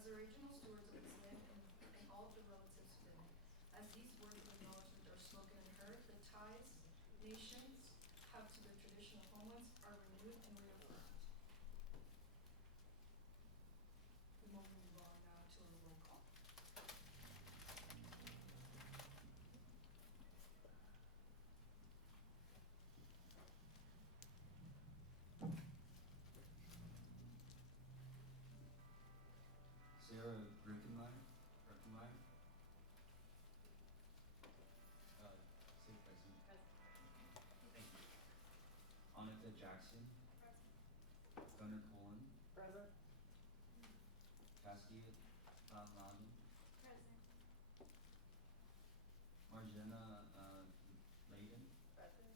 as the original stewards of its land and all of the relatives within it. As these words of acknowledgement are spoken and heard, the ties nations have to their traditional homelands are renewed and reaffirmed. We will move on now to a roll call. Sarah Brinkenmeyer. Say present. Thank you. Annika Jackson. Present. Gunnar Colin. Present. Cassia Lalnadi. Present. Marjana Layden. Present.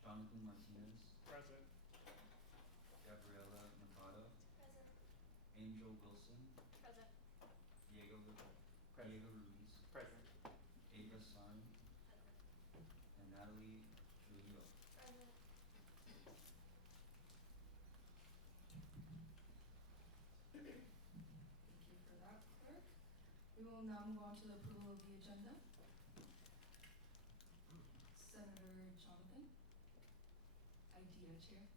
Jonathan Martinez. Present. Gabriela Mercado. Present. Angel Wilson. Present. Diego Ruiz. Present. Ava Sarn. And Natalie Trujillo. Present. Thank you for that, Clerk. We will now move on to the approval of the agenda. Senator Jonathan. Idea, Chair.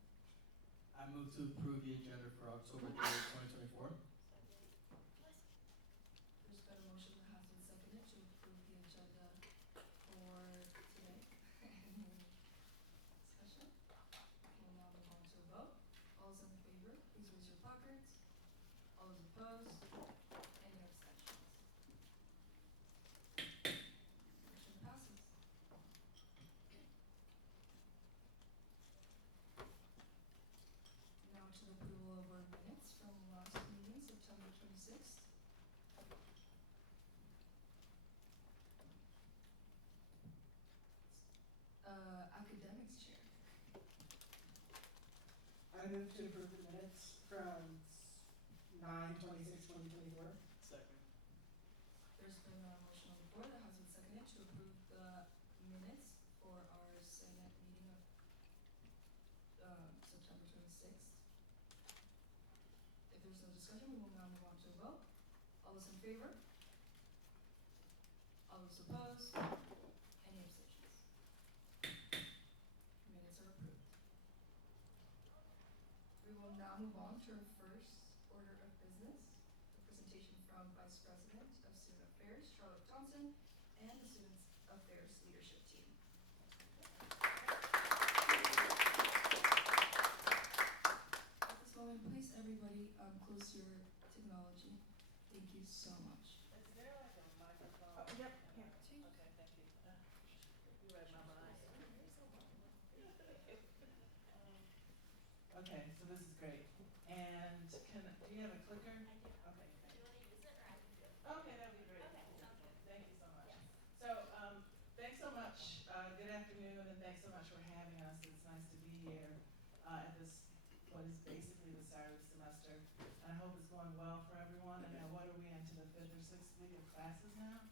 I move to approve the agenda for October 3rd, 2024. There's been a motion that has been seconded to approve the agenda for today. Any discussion? We'll now move on to a vote. All those in favor, please raise your placards. All those opposed? Any abstentions? Motion passes. Now to the approval of our minutes from last meeting, September 26th. Academics Chair. I move to approve the minutes from 9/26/2024. Second. There's been a motion on the floor that has been seconded to approve the minutes for our Senate meeting of September 26th. If there's no discussion, we will now move on to a vote. All those in favor? All those opposed? Any abstentions? Minutes are approved. We will now move on to our first order of business, the presentation from Vice President of Student Affairs, Charlotte Johnson, and the Student Affairs Leadership Team. At this moment, please everybody close your technology. Thank you so much. Is there like a microphone? Yep, here. Okay, thank you. You read my mind. Okay, so this is great. And do you have a clicker? I do. Okay, Do thank you want to use it or I can do it? Okay, that'd be great. Okay, sounds good. Thank you so much. Yes. So, thanks so much. Good afternoon, and thanks so much for having us. It's nice to be here at this, what is basically the start of the semester. And I hope it's going well for everyone. And now, what are we into the 5th or 6th week of classes now?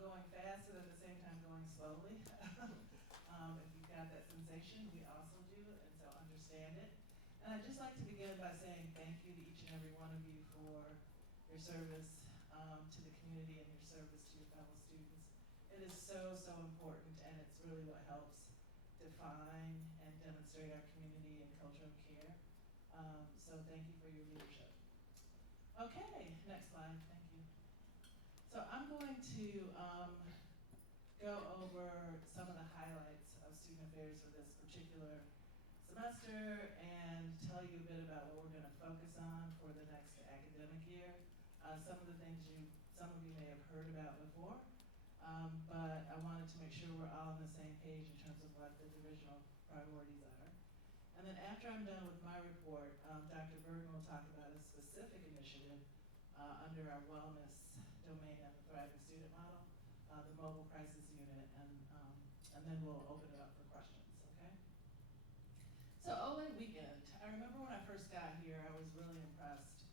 Going fast and at the same time going slowly. If you've got that sensation, we also do, and so understand it. And I'd just like to begin by saying thank you to each and every one of you for your service to the community and your service to your fellow students. It is so, so important, and it's really what helps define and demonstrate our community and culture of care. So thank you for your leadership. Okay, next slide, thank you. So I'm going to go over some of the highlights of student affairs for this particular semester and tell you a bit about what we're going to focus on for the next academic year. Some of the things some of you may have heard about before, but I wanted to make sure we're all on the same page in terms of what the divisional priorities are. And then after I'm done with my report, Dr. Bergen will talk about a specific initiative under our wellness domain and the Thriving Student Model, the Mobile Crisis Unit, and then we'll open it up for questions, okay? So OLE weekend, I remember when I first got here, I was really impressed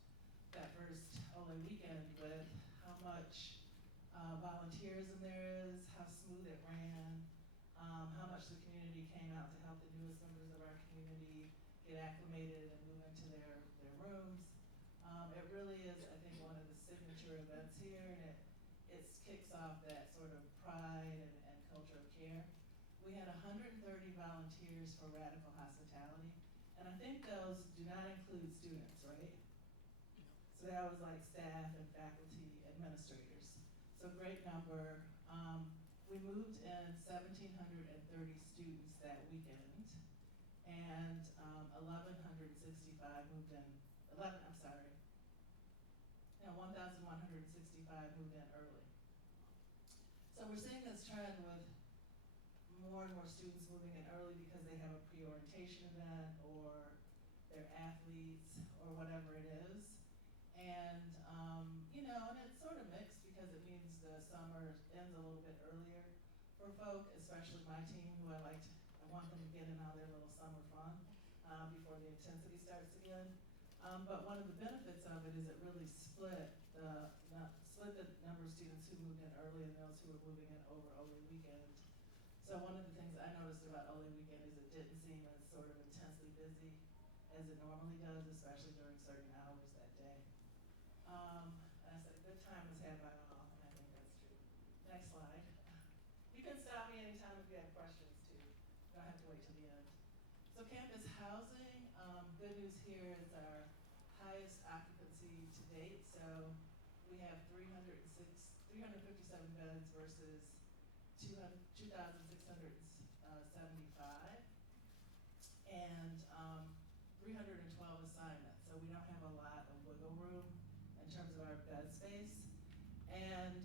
that first OLE weekend with how much volunteerism there is, how smooth it ran, how much the community came out to help the newest members of our community get acclimated and move into their rooms. It really is, I think, one of the signature events here, and it kicks off that sort of pride and culture of care. We had 130 volunteers for radical hospitality, and I think those do not include students, right? So that was like staff and faculty, administrators. So great number. We moved in 1,730 students that weekend, and 1,165 moved in. 1,165 moved in early. So we're seeing this trend with more and more students moving in early because they have a pre-orientation event or they're athletes or whatever it is. And, and it's sort of mixed because it means the summer ends a little bit earlier for folk, especially my team, who I want them to get in all their little summer fun before the intensity starts again. But one of the benefits of it is it really split the number of students who moved in early and those who were moving in over Ole Weekend. So one of the things I noticed about Ole Weekend is it didn't seem as sort of intensely busy as it normally does, especially during certain hours that day. And I said, a good time was had by all, and I think that's true. Next slide. You can stop me anytime if you have questions too. You don't have to wait till the end. So campus housing, good news here is our highest occupancy to date. So we have 357 beds versus 2,675, and 312 assignments. So we don't have a lot of wiggle room in terms of our bed space. And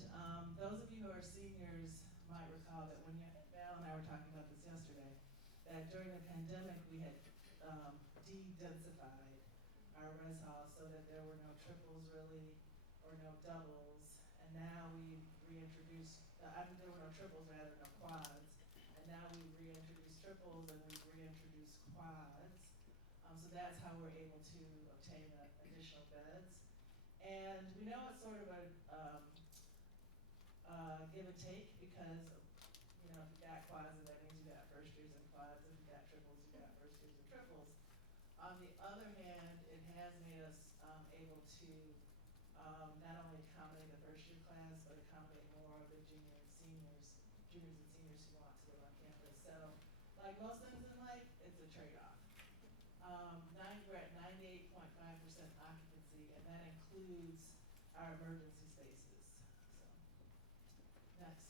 those of you who are seniors might recall that Val and I were talking about this yesterday, that during the pandemic we had de-densified our res halls so that there were no triples really or no doubles. And now we reintroduced, there were no triples, rather no quads. And now we reintroduced triples and we reintroduced quads. So that's how we're able to obtain additional beds. And we know it's sort of a give and take because, if you got quads, that means you got first years and quads. If you got triples, you got first years and triples. On the other hand, it has made us able to not only accommodate the first year class, but accommodate more of the juniors and seniors who want to live on campus. So, like most things in life, it's a trade-off. We're at 98.5% occupancy, and that includes our emergency spaces. So, next.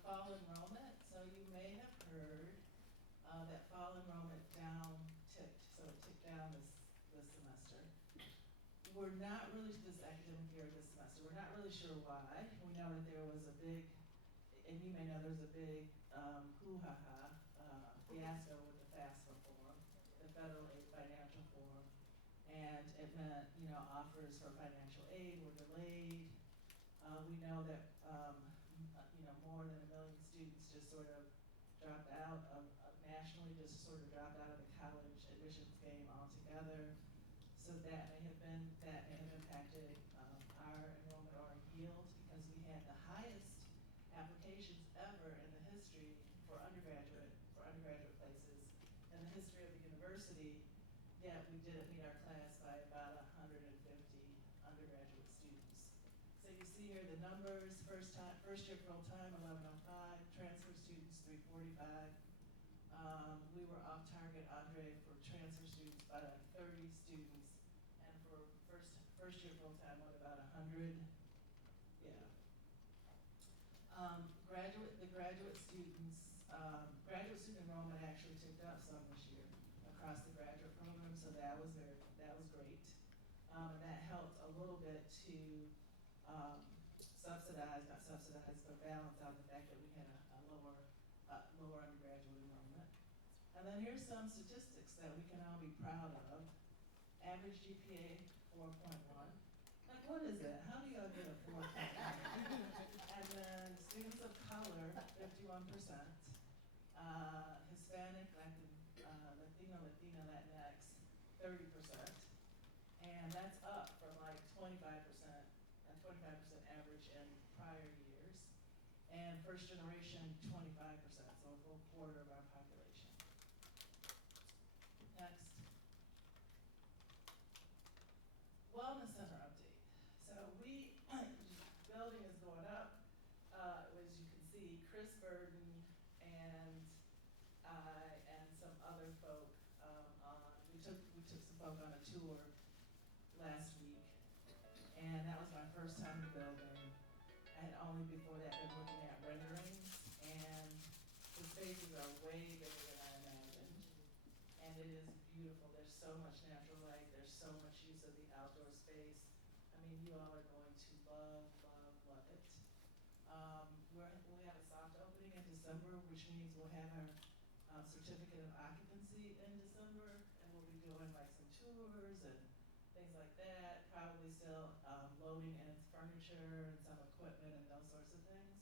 Fall enrollment. So you may have heard that fall enrollment ticked. So it ticked down this semester. We're not really, this academic year, this semester, we're not really sure why. We know that there was a big, and you may know there's a big hoo-ha-ha fiasco with the FAFSA form, the Federal Aid Financial Form, and it meant, offers for financial aid were delayed. We know that, more than 1 million students just sort of dropped out of nationally, just sort of dropped out of the college admissions game altogether. So that may have impacted our enrollment or our yield because we had the highest applications ever in the history for undergraduate places in the history of the university, yet we didn't meet our class by about 150 undergraduate students. So you see here the numbers, first year full time 1105, transfer students 345. We were off target, Andre, for transfer students by like 30 students, and for first year full time, what about 100? Yeah. Graduate student enrollment actually ticked up some this year across the graduate program, so that was great. And that helped a little bit to balance out the fact that we had a lower undergraduate enrollment. And then here's some statistics that we can all be proud of. Average GPA 4.1. Like, what is that? How do y'all get a 4.1? And then students of color, 51%. Hispanic, Latino, Latinx, 30%. And that's up from like 25% average in prior years. And first generation, 25%, so a full quarter of our population. Next. Burden and I and some other folk we took some folk on a tour last week, and that was my first time in the building. I had only before that been looking at renderings, and the spaces are way bigger than I imagined, and it is beautiful. There's so much natural light. There's so much use of the outdoor space. I mean, you all are going to love, love, love it. We have a soft opening in December, which means we'll have our certificate of occupancy in December, and we'll be doing like some tours and things like that. Probably still loading in furniture and some equipment and those sorts of things.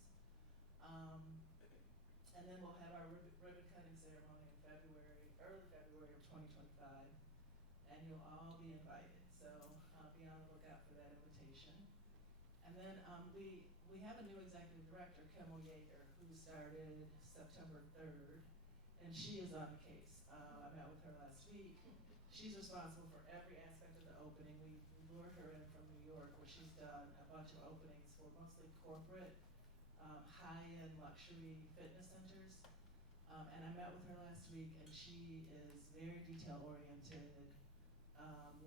And then we'll have our ribbon cutting ceremony in February, early February of 2025, and you'll all be invited. So be on the lookout for that invitation. And then we have a new executive director, Kimmel Yeager, who started September 3rd, and she is on the case. I met with her last week. She's responsible for every aspect of the opening. We lured her in from New York, where she's done a bunch of openings for mostly corporate, high-end luxury fitness centers. And I met with her last week, and she is very detail-oriented,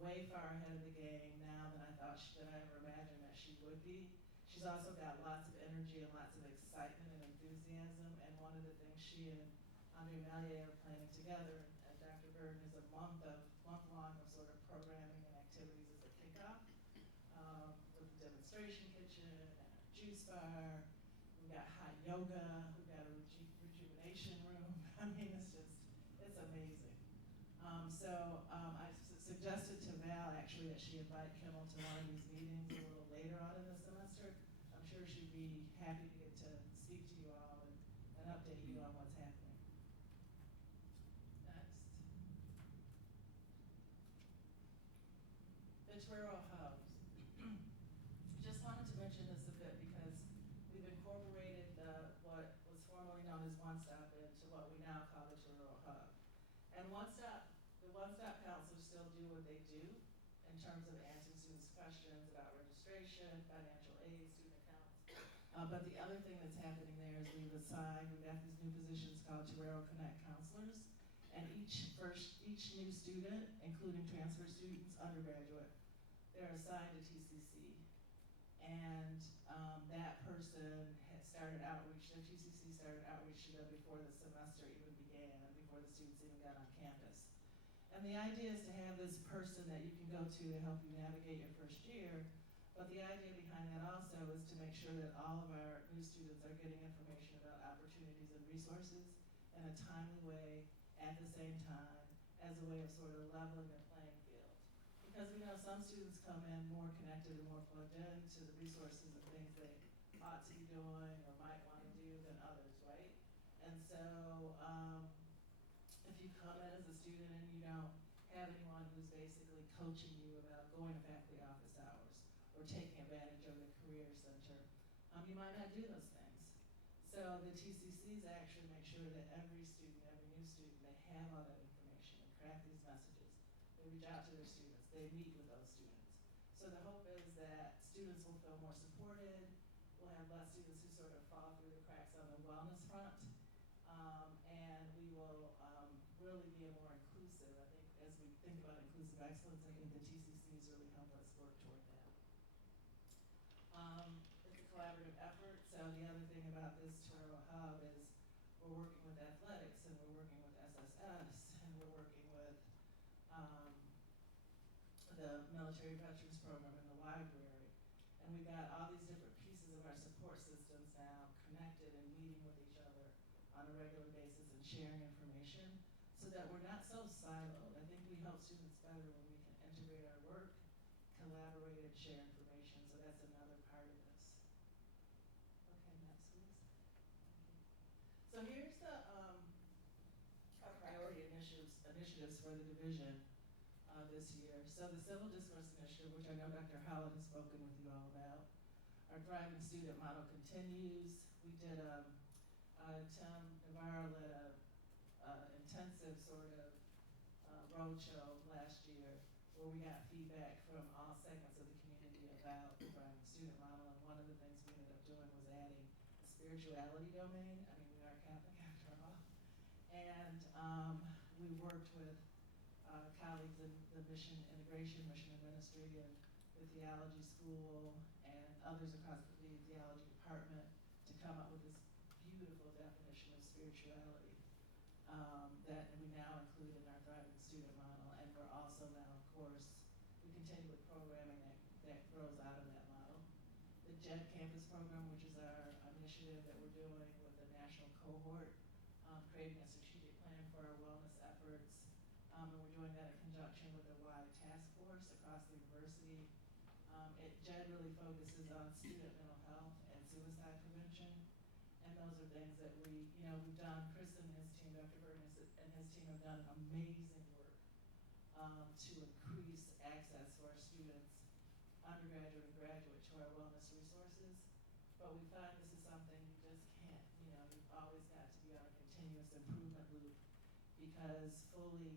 way far ahead of the game now than I thought than I ever imagined that she would be. She's also got lots of energy and lots of excitement and enthusiasm. And one of the things she and Andre Mallier are planning together, and Dr. Burden, is a month long of sort of programming and activities as a kickoff, with the demonstration kitchen and a juice bar. We've got hot yoga. We've got a rejuvenation room. I mean, it's amazing. So I suggested to Val actually that she invite Kimmel to one of these meetings a little later on in the semester. I'm sure she'd be happy to get to speak to you all and update you on what's happening. Next. The Torero Hubs. Just wanted to mention this a bit because we've incorporated what was formerly known as One Stop into what we now call the Torero Hub. And the One Stop counselors still do what they do in terms of answering students' questions about registration, financial aid, student accounts. But the other thing that's happening there is we've got these new positions called Torero Connect counselors, and each new student, including transfer students, undergraduate, they're assigned to TCC. And that person had started outreach, the TCC started outreach to them before the semester even began, before the students even got on campus. And the idea is to have this person that you can go to help you navigate your first year, but the idea behind that also is to make sure that all of our new students are getting information about opportunities and resources in a timely way at the same time as a way of sort of leveling their playing field. Because we know some students come in more connected and more plugged in to the resources and things they ought to be doing or might want to do than others, right? And so if you come in as a student and you don't have anyone who's basically coaching you about going to faculty office hours or taking advantage of the career center, you might not do those things. So the TCCs actually make sure that every student, every new student, they have all that information and craft these messages. They reach out to their students. They meet with those students. So the hope is that students will feel more supported. We'll have less students who sort of fall through the cracks on the wellness front. And we will really be more inclusive. I think as we think about inclusive excellence, I think the TCCs really help us work toward that. It's a collaborative effort. So the other thing about this Torero Hub is we're working with athletics, and we're working with SSS, and we're working with the military veterans program in the library. And we've got all these different pieces of our support systems now connected and meeting with each other on a regular basis and sharing information so that we're not so siloed. I think we help students better when we can integrate our work, collaborate, and share information. So that's another part of this. Okay, next please. So here's our priority initiatives for the division this year. So the Civil Discourse Initiative, which I know Dr. Howland has spoken with you all about. Our Thriving Student Model continues. We did Tim Navarro led a intensive sort of roadshow last year where we got feedback from all segments of the community about the Thriving Student Model. And one of the things we ended up doing was adding a spirituality domain. I mean, we And we worked with colleagues in the mission integration, mission ministry, and the theology school, and others across the theology department to come up with this beautiful definition of spirituality that we now include in our Thriving Student Model. And we're also now, of course, we continue with programming that grows out of that model. The JED Campus Program, which is our initiative that we're doing with the national cohort, creating a strategic plan for our wellness efforts. And we're doing that in conjunction with the WIDE task force across the university. JED really focuses on student mental health and suicide prevention. And those are things that we've done. Chris and his team, Dr. Burton and his team have done amazing work to increase access for our students, undergraduate and graduate, to our wellness resources. But we find this is something you just can't, you've always got to be on a continuous improvement loop because fully,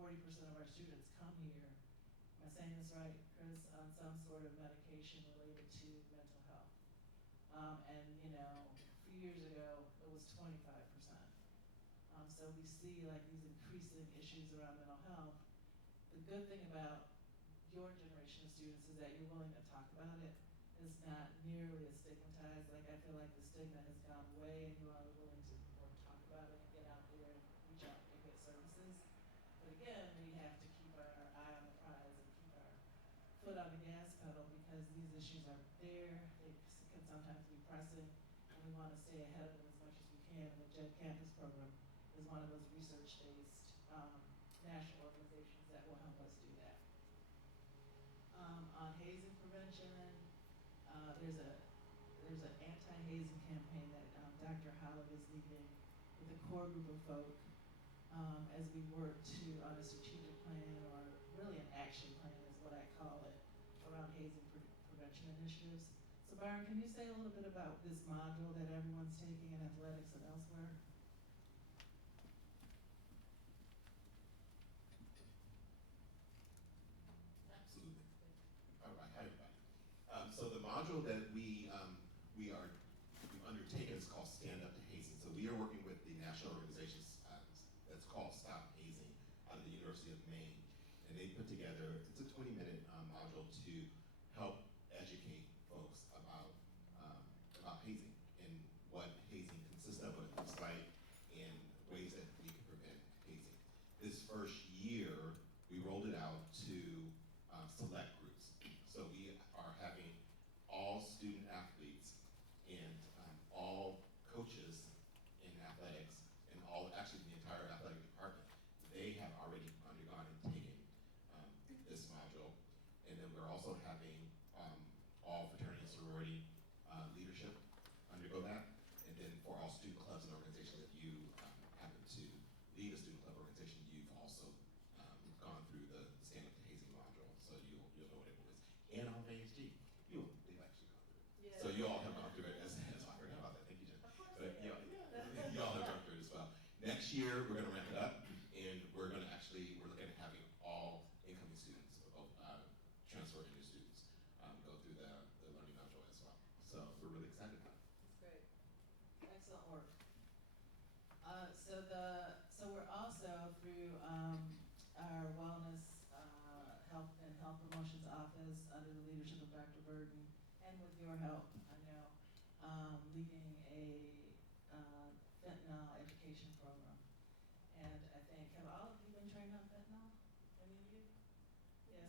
40% of our students come here, am I saying this right, Chris, on some sort of medication related to mental health. And, a few years ago, it was 25%. So we see like these increasing issues around mental health. The good thing about your generation of students is that you're willing to talk about it. It's not nearly as stigmatized. Like I feel like the stigma has gone away and you are willing to more talk about it and get out there and reach out and get services. But again, we have to keep our eye on the prize and keep our foot on the gas pedal because these issues are there. They can sometimes be pressing and we want to stay ahead of them as much as we can. And the JED Campus Program is one of those research-based national organizations that will help us do that. On hazing prevention, there's an anti-hazing campaign that Dr. Howard is leading with a core group of folk as we work on a strategic plan, or really an action plan is what I call it, around hazing prevention initiatives. So Byron, can you say a little bit about this module that everyone's taking in athletics and elsewhere? Absolutely. All right, hi everybody. So the module that we've undertaken is called Stand Up to Hazing. So we are working with the national organization that's called Stop Hazing out of the University of Maine. And they put together, it's a 20-minute module to help educate folks about hazing and what hazing consists of, what it looks like, and ways that we can prevent hazing. This first year, we rolled it out to select groups. So we are having all student athletes and all coaches in athletics and actually the entire athletic department, they have already undergone and taken this module. And then we're also having all fraternity and sorority leadership undergo that. And then for all student clubs and organizations, if you happen to lead a student club organization, you've also gone through the Stand Up to Hazing module, so you'll know what it is. And all of ASG, they've actually gone through it. Yeah. So you all have gone through it as I forgot about that, thank you, Jen. Of course But they have. you all have gone through it as well. Next year, we're gonna ramp it up, and we're looking at having all incoming students, both transfer and new students, go through the learning module as well. So we're really excited about it. That's great. Excellent work. So we're also through our wellness, health and health promotions office under the leadership of Dr. Burton, and with your help, I know, leading a fentanyl education program. And I think, have all of you been trained on fentanyl? Any of you? Yeah,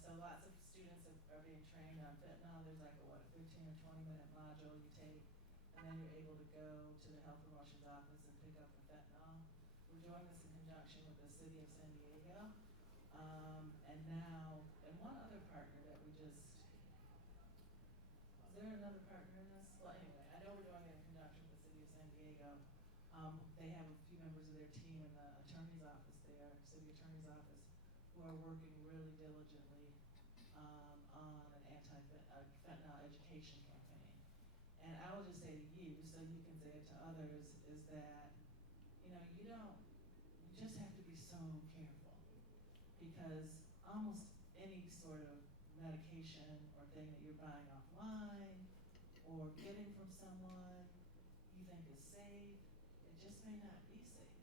so lots of students are being trained on fentanyl. There's like a 15 or 20-minute module you take, and then you're able to go to the health promotions office and pick up the fentanyl. We're doing this in conjunction with the city of San Diego, and one other partner that we just, is there another partner in this? Well, anyway, I know we're doing it in conjunction with the city of San Diego. They have a few members of their team in the attorney's office there, city attorney's office, who are working really diligently on an anti-fentanyl education campaign. And I will just say to you, so you can say it to others, is that, you just have to be so careful because almost any sort of medication or thing that you're buying offline or getting from someone you think is safe, it just may not be safe.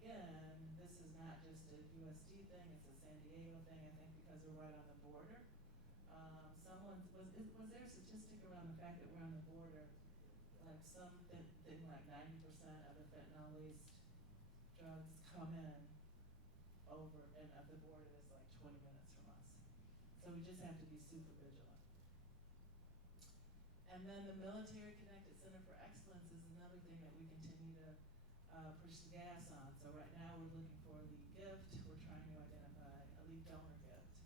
again, this is not just a USD thing, it's a San Diego thing, I think because we're right on the border. Was there a statistic around the fact that we're on the border? Like something like 90% of the fentanyl laced drugs come in over and of the border is like 20 minutes from us. So we just have to be super vigilant. And then the Military Connected Center for Excellence is another thing that we continue to push the gas on. So right now we're looking for a lead gift. We're trying to identify a lead donor gift.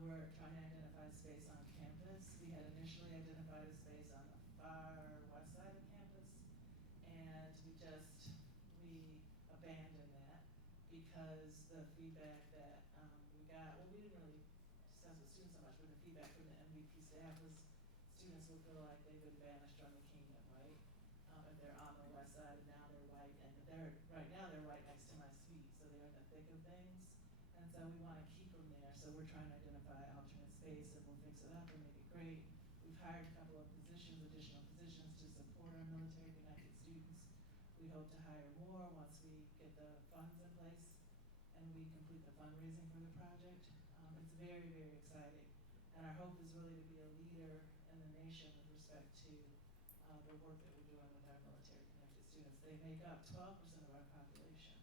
We're trying to identify a space on campus. We had initially identified a space on the far west side of campus, and we abandoned that because the feedback that we got, well, we didn't really discuss with students so much, but the feedback from the MVP staff was students would feel like they've been banished from the kingdom, right? If they're on the west side and now they're right, and right now they're right next to my suite, so they're in the thick of things. And so we want to keep them there. So we're trying to identify alternate space, and we'll fix it up and make it great. We've hired a couple of additional positions to support our military connected students. We hope to hire more once we get the funds in place and we complete the fundraising for the project. It's very, very exciting. And our hope is really to be a leader in the nation with respect to the work that we're doing with our military connected students. They make up 12% of our population.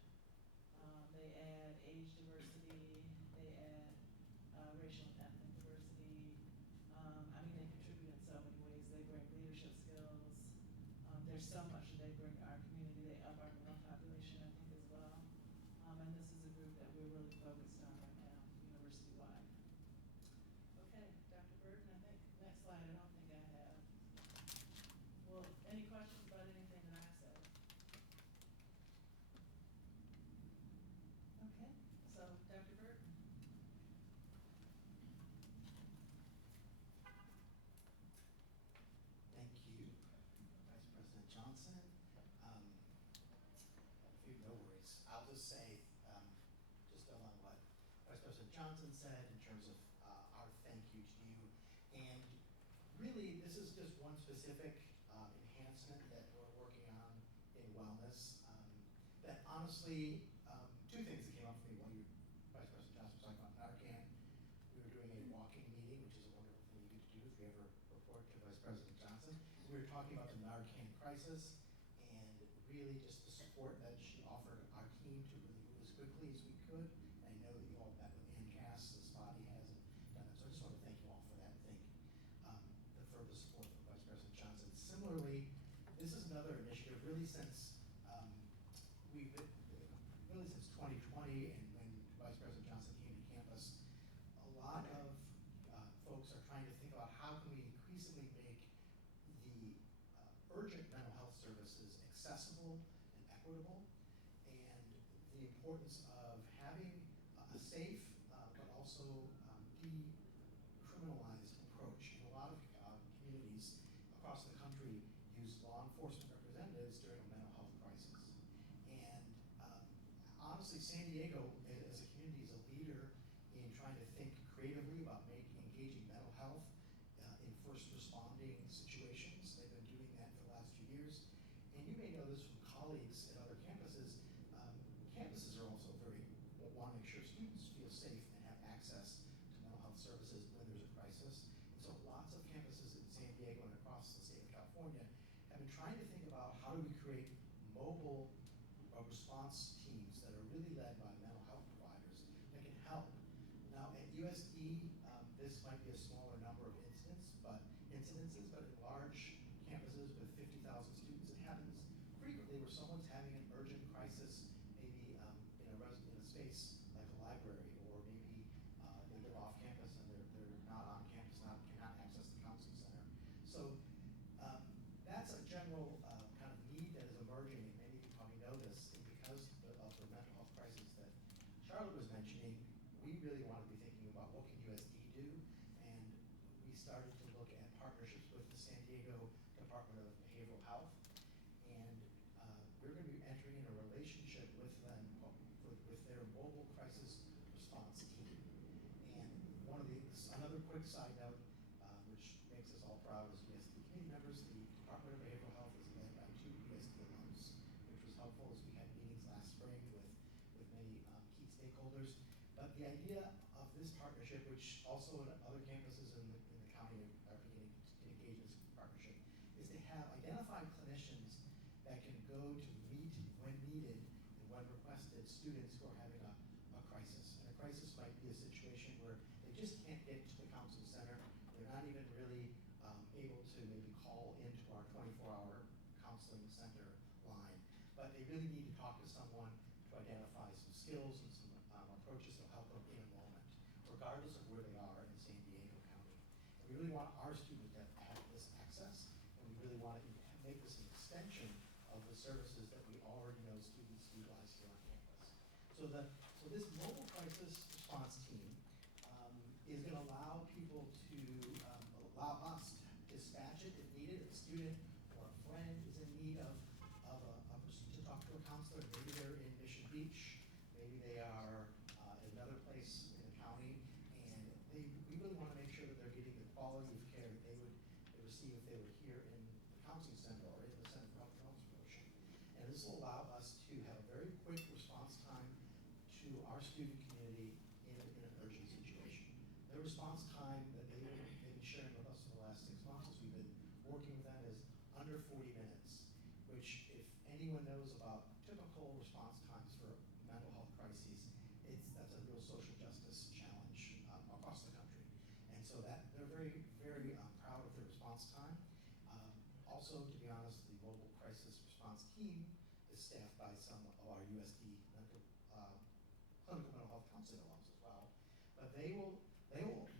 They add age diversity, they add racial and ethnic diversity. They contribute in so many ways. They bring leadership skills. There's so much that they bring to our community. They up our male population, I think, as well. And this is a group that we're really focused on right now, university-wide. Okay, Dr. Burton, I think, next slide, I don't think I have. Well, any questions about anything that I said? Okay, so Dr. Burton. Thank you, Vice President Johnson. No worries. I'll just say, just build on what Vice President Johnson said in terms of our thank you to you. And really, this is just one specific enhancement that we're working on in wellness. That honestly, two things that came up for me while Vice President Johnson was talking about Narcan. We were doing a walking meeting, which is a wonderful thing you get to do if you ever report to Vice President Johnson. We were talking about the Narcan crisis and really just the support that she offered our team to really move as quickly as we could. And I know that you all met with ANCAS, this body hasn't done it. So I just want to thank you all for that. Thank the further support from Vice President Johnson. Similarly, this is another initiative really since we've been, really since 2020 and when Vice President Johnson came to campus, a lot of folks are trying to think about how can we increasingly make the urgent mental health services accessible and equitable, and the importance of having a safe but also decriminalized approach. And a lot of communities across the country use law enforcement representatives during a mental health crisis. And honestly, San Diego as a community is a leader in trying to think creatively about engaging mental health in first responding situations. They've been doing that for the last few years. And you may know this from colleagues at other campuses. Campuses are also want to make sure students feel safe and have access to mental health services when there's a crisis. And so lots of campuses in San Diego and across the state of California have been trying to think about how do we create mobile response teams that are really led by mental health providers that can help. Now at USD, this might be a smaller number of incidences, but in large campuses with 50,000 students, it happens frequently where someone's having an urgent crisis, maybe in a space like a library, or maybe they live off campus and they're not on campus, cannot access the counseling center. So that's a general kind of need that is emerging, and many of you probably know this, and because of the mental health crisis that Charlotte was mentioning, we really want to be thinking about what can USD do, and we started to look at partnerships with the San Diego Department of Behavioral Health, and we're going to be entering in a relationship with them with their mobile crisis response team. And another quick side note, which makes us all proud as USD community members, the Department of Behavioral Health is led by 2 USD alums, which was helpful as we had meetings last spring the idea of this partnership, which also other campuses in the county are beginning to engage in this partnership, is to have identified clinicians that can go to meet when needed and when requested students who are having a crisis. And a crisis might be a situation where they just can't get to the counseling center. They're not even really able to maybe call into our 24-hour counseling center line, but they really need to talk to someone to identify some skills and some approaches that will help them in a moment, regardless of where they are in San Diego County. And we really want our students to have this access, and we really want to make this an extension of the services that we already know students utilize here on campus. So this mobile crisis response team is going to allow people to allow us to dispatch it if needed. If a student or a friend is in need of a person to talk to a counselor, maybe they're in Mission Beach, maybe they are in another place in the county, and we really want to make sure that they're getting the quality of care that they would receive if they were here in the counseling center or in the Center for Health and Wellness Promotion. And this will allow us to have a very quick response time to our student community in an urgent situation. The response time that they've been sharing with us for the last 6 months as we've been working with them is under 40 minutes, which if anyone knows about typical response times for mental health crises, that's a real social justice challenge across the country. And so that they're very, very proud of their response time. Also, to be honest, the mobile crisis response team is staffed by some of our USD clinical mental health counseling alums as well. But they will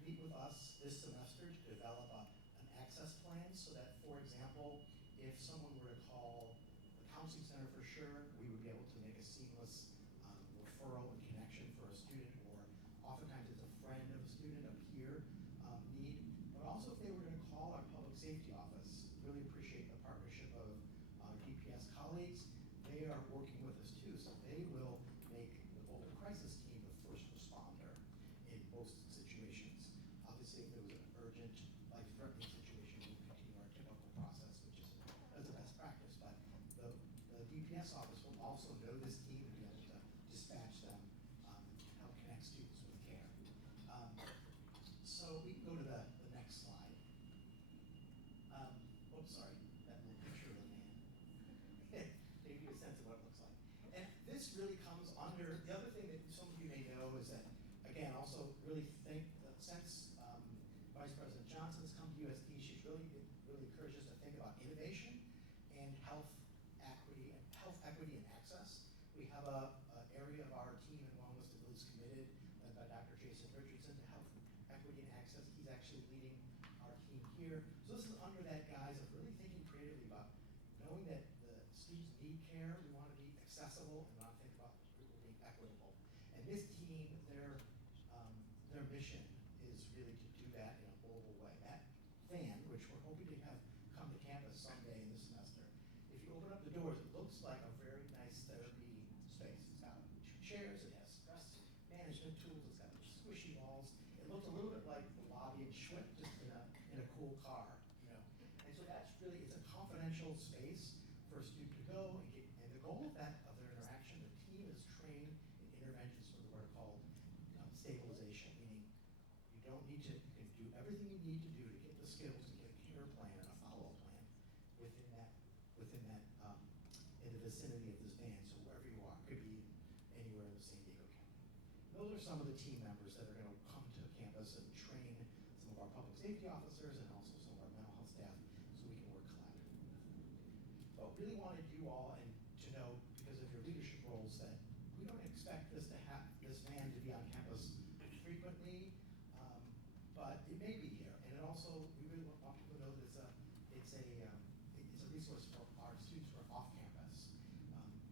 meet with us this semester to develop an access plan so that, for example, if someone were to call the counseling center for sure, we would be able to make a seamless referral and connection for a student, or oftentimes it's a friend of a student up here need. But also if they were going to call our public safety office, really appreciate the partnership of DPS colleagues. They are working with us too, so they will make the mobile crisis team the first responder in most situations. Obviously, if there was an urgent, life-threatening situation, we would continue our typical process, which is as a best practice. But the DPS office will also know this team and be able to dispatch them and help connect students with care. So we can go to the next slide. Oops, sorry, that little picture of the man. Give you a sense of what it looks like. And this really comes under, the other thing that some of you may know is that, again, also really think that since Vice President Johnson's come to USD, she's really encouraged us to think about innovation and health equity and access. We have an area of our team in wellness that is committed, led by Dr. Jason Richardson, to health equity and access. He's actually leading our team here. So this is under that guise of really thinking creatively about knowing that the students need care. We want to be accessible and not think about people being equitable. And this team, their mission is really to do that in a global way. That van, which we're hoping to have come to campus someday in this semester, if you open up the doors, it looks like a very nice therapy space. It's got 2 chairs, it has stress management tools, it's got squishy walls. It looks a little bit like the lobby in Schwick, just in a cool car, you know. And so that's really, it's a confidential space for a student to go and get, and the goal of their interaction, the team is trained in interventions for what are called stabilization, meaning you don't need to, you can do everything you need to do to get the skills to get a care plan and a follow-up plan within that, in the vicinity of this van. So wherever you are, could be anywhere in the San Diego County. Those are some of the team members that are going to come to campus and train some of our public safety officers and also some of our mental health staff so we can work collaboratively. But really wanted you all and to know, because of your leadership roles, that we don't expect this van to be on campus frequently, but it may be here. And it also, we really want people to know that it's a resource for our students who are off campus.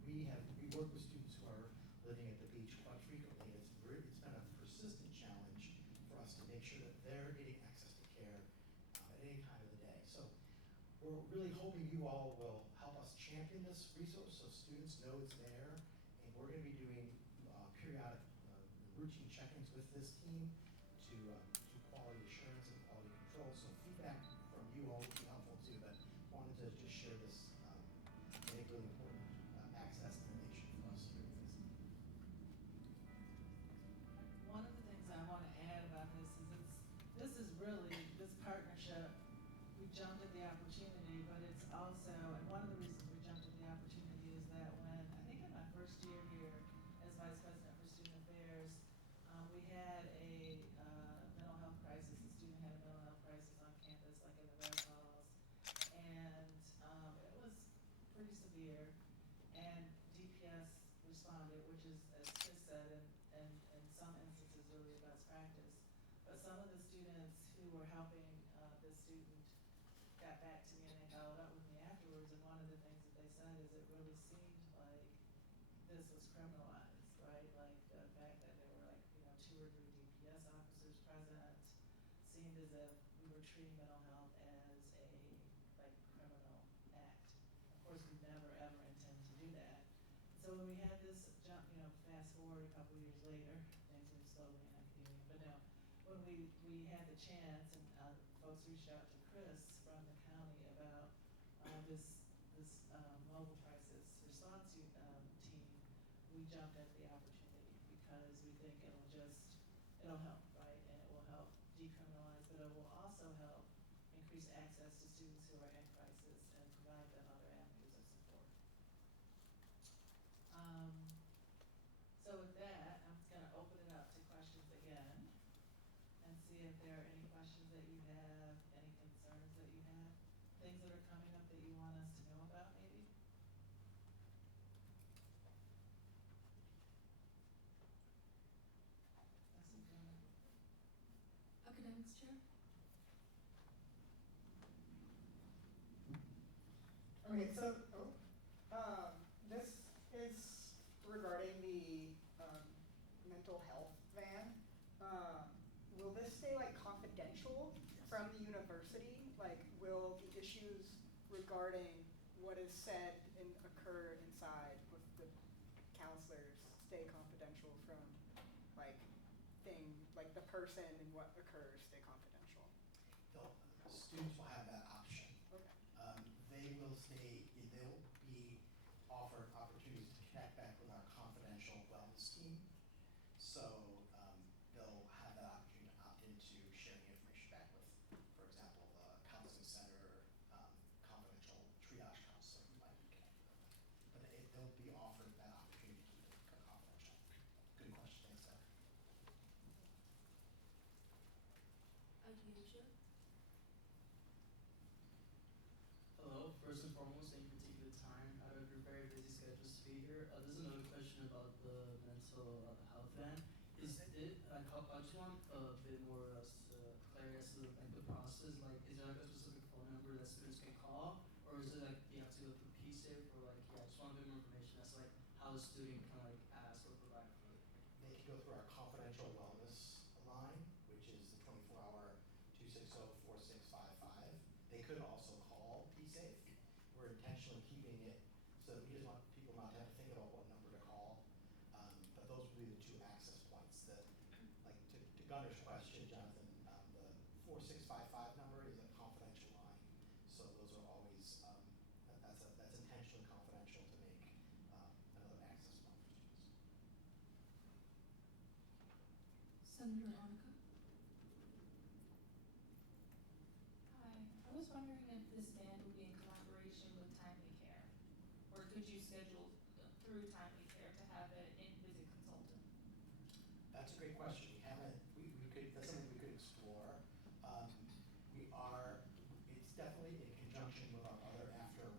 We work with students who are living at the beach quite frequently. It's been a persistent challenge for us to make sure that they're getting access to care at any time of the day. So we're really hoping you all will help us champion this resource so students know it's there. And we're going to be doing periodic routine check-ins with this team to quality assurance and quality control. So feedback from you all would be helpful too, but wanted to just share this really important access information for us here at VISD. One severe. And DPS responded, which is, as Chris said, in some instances really the best practice. But some of the students who were helping this student got back to me and they followed up with me afterwards. And one of the things that they said is it really seemed like this was criminalized, right? Like the fact that there were like, 2 or 3 DPS officers present seemed as if we were treating mental health as a like criminal act. Of course, we never ever intend to do that. So when we had this jump, fast forward a couple years later, things move slowly in academia, but no, when we had the chance and folks reached out to Chris from the county about this mobile crisis response team, we jumped at the opportunity because we think it'll help, right? And it will help decriminalize, but it will also help increase access to students who are in crisis and provide them other avenues of support. So with that, I'm just gonna open it up to questions again and see if there are any questions that you have, any concerns that you have, things that are coming up that you want us to know about maybe? Academics chair? Okay, so, this is regarding the, mental health van. Will this stay like confidential from the university? Like, will the issues regarding what is said and occur inside with the counselors stay confidential from, like, the person and what occurs stay confidential? Students will have that option. Okay. They'll be offered opportunities to connect back with our confidential wellness team. So they'll have that opportunity to opt into sharing information back with, for example, the counseling center, confidential triage counselor who might be connected with them. But they'll be offered that opportunity to keep it confidential. Good question, thanks, Sarah. IGA chair? Hello, first and foremost, thank you for taking the time out of your very busy schedules to be here. This is another question about the mental health van. I just want a bit more clarity as to the process. Like, is there like a specific phone number that students can call, or is it like they have to go through PSAFE, or like, I just want a bit more information as to like how a student can like ask or provide for it. They can go through our confidential wellness line, which is the 24-hour 260-4655. They could also call PSAFE. We're intentionally keeping it so that we just want people not to have to think about what number to call. But those would be the 2 access points that, like to Gunner's question, Jonathan, the 4655 number is a confidential line. So those are always, that's intentionally confidential to make another access point for students. Senator Monica? Hi, I was wondering if this band would be in collaboration with Timely Care, or could you schedule through Timely Care to have an in-visit consultant? That's a great question. That's something we could explore. It's definitely in conjunction with our other after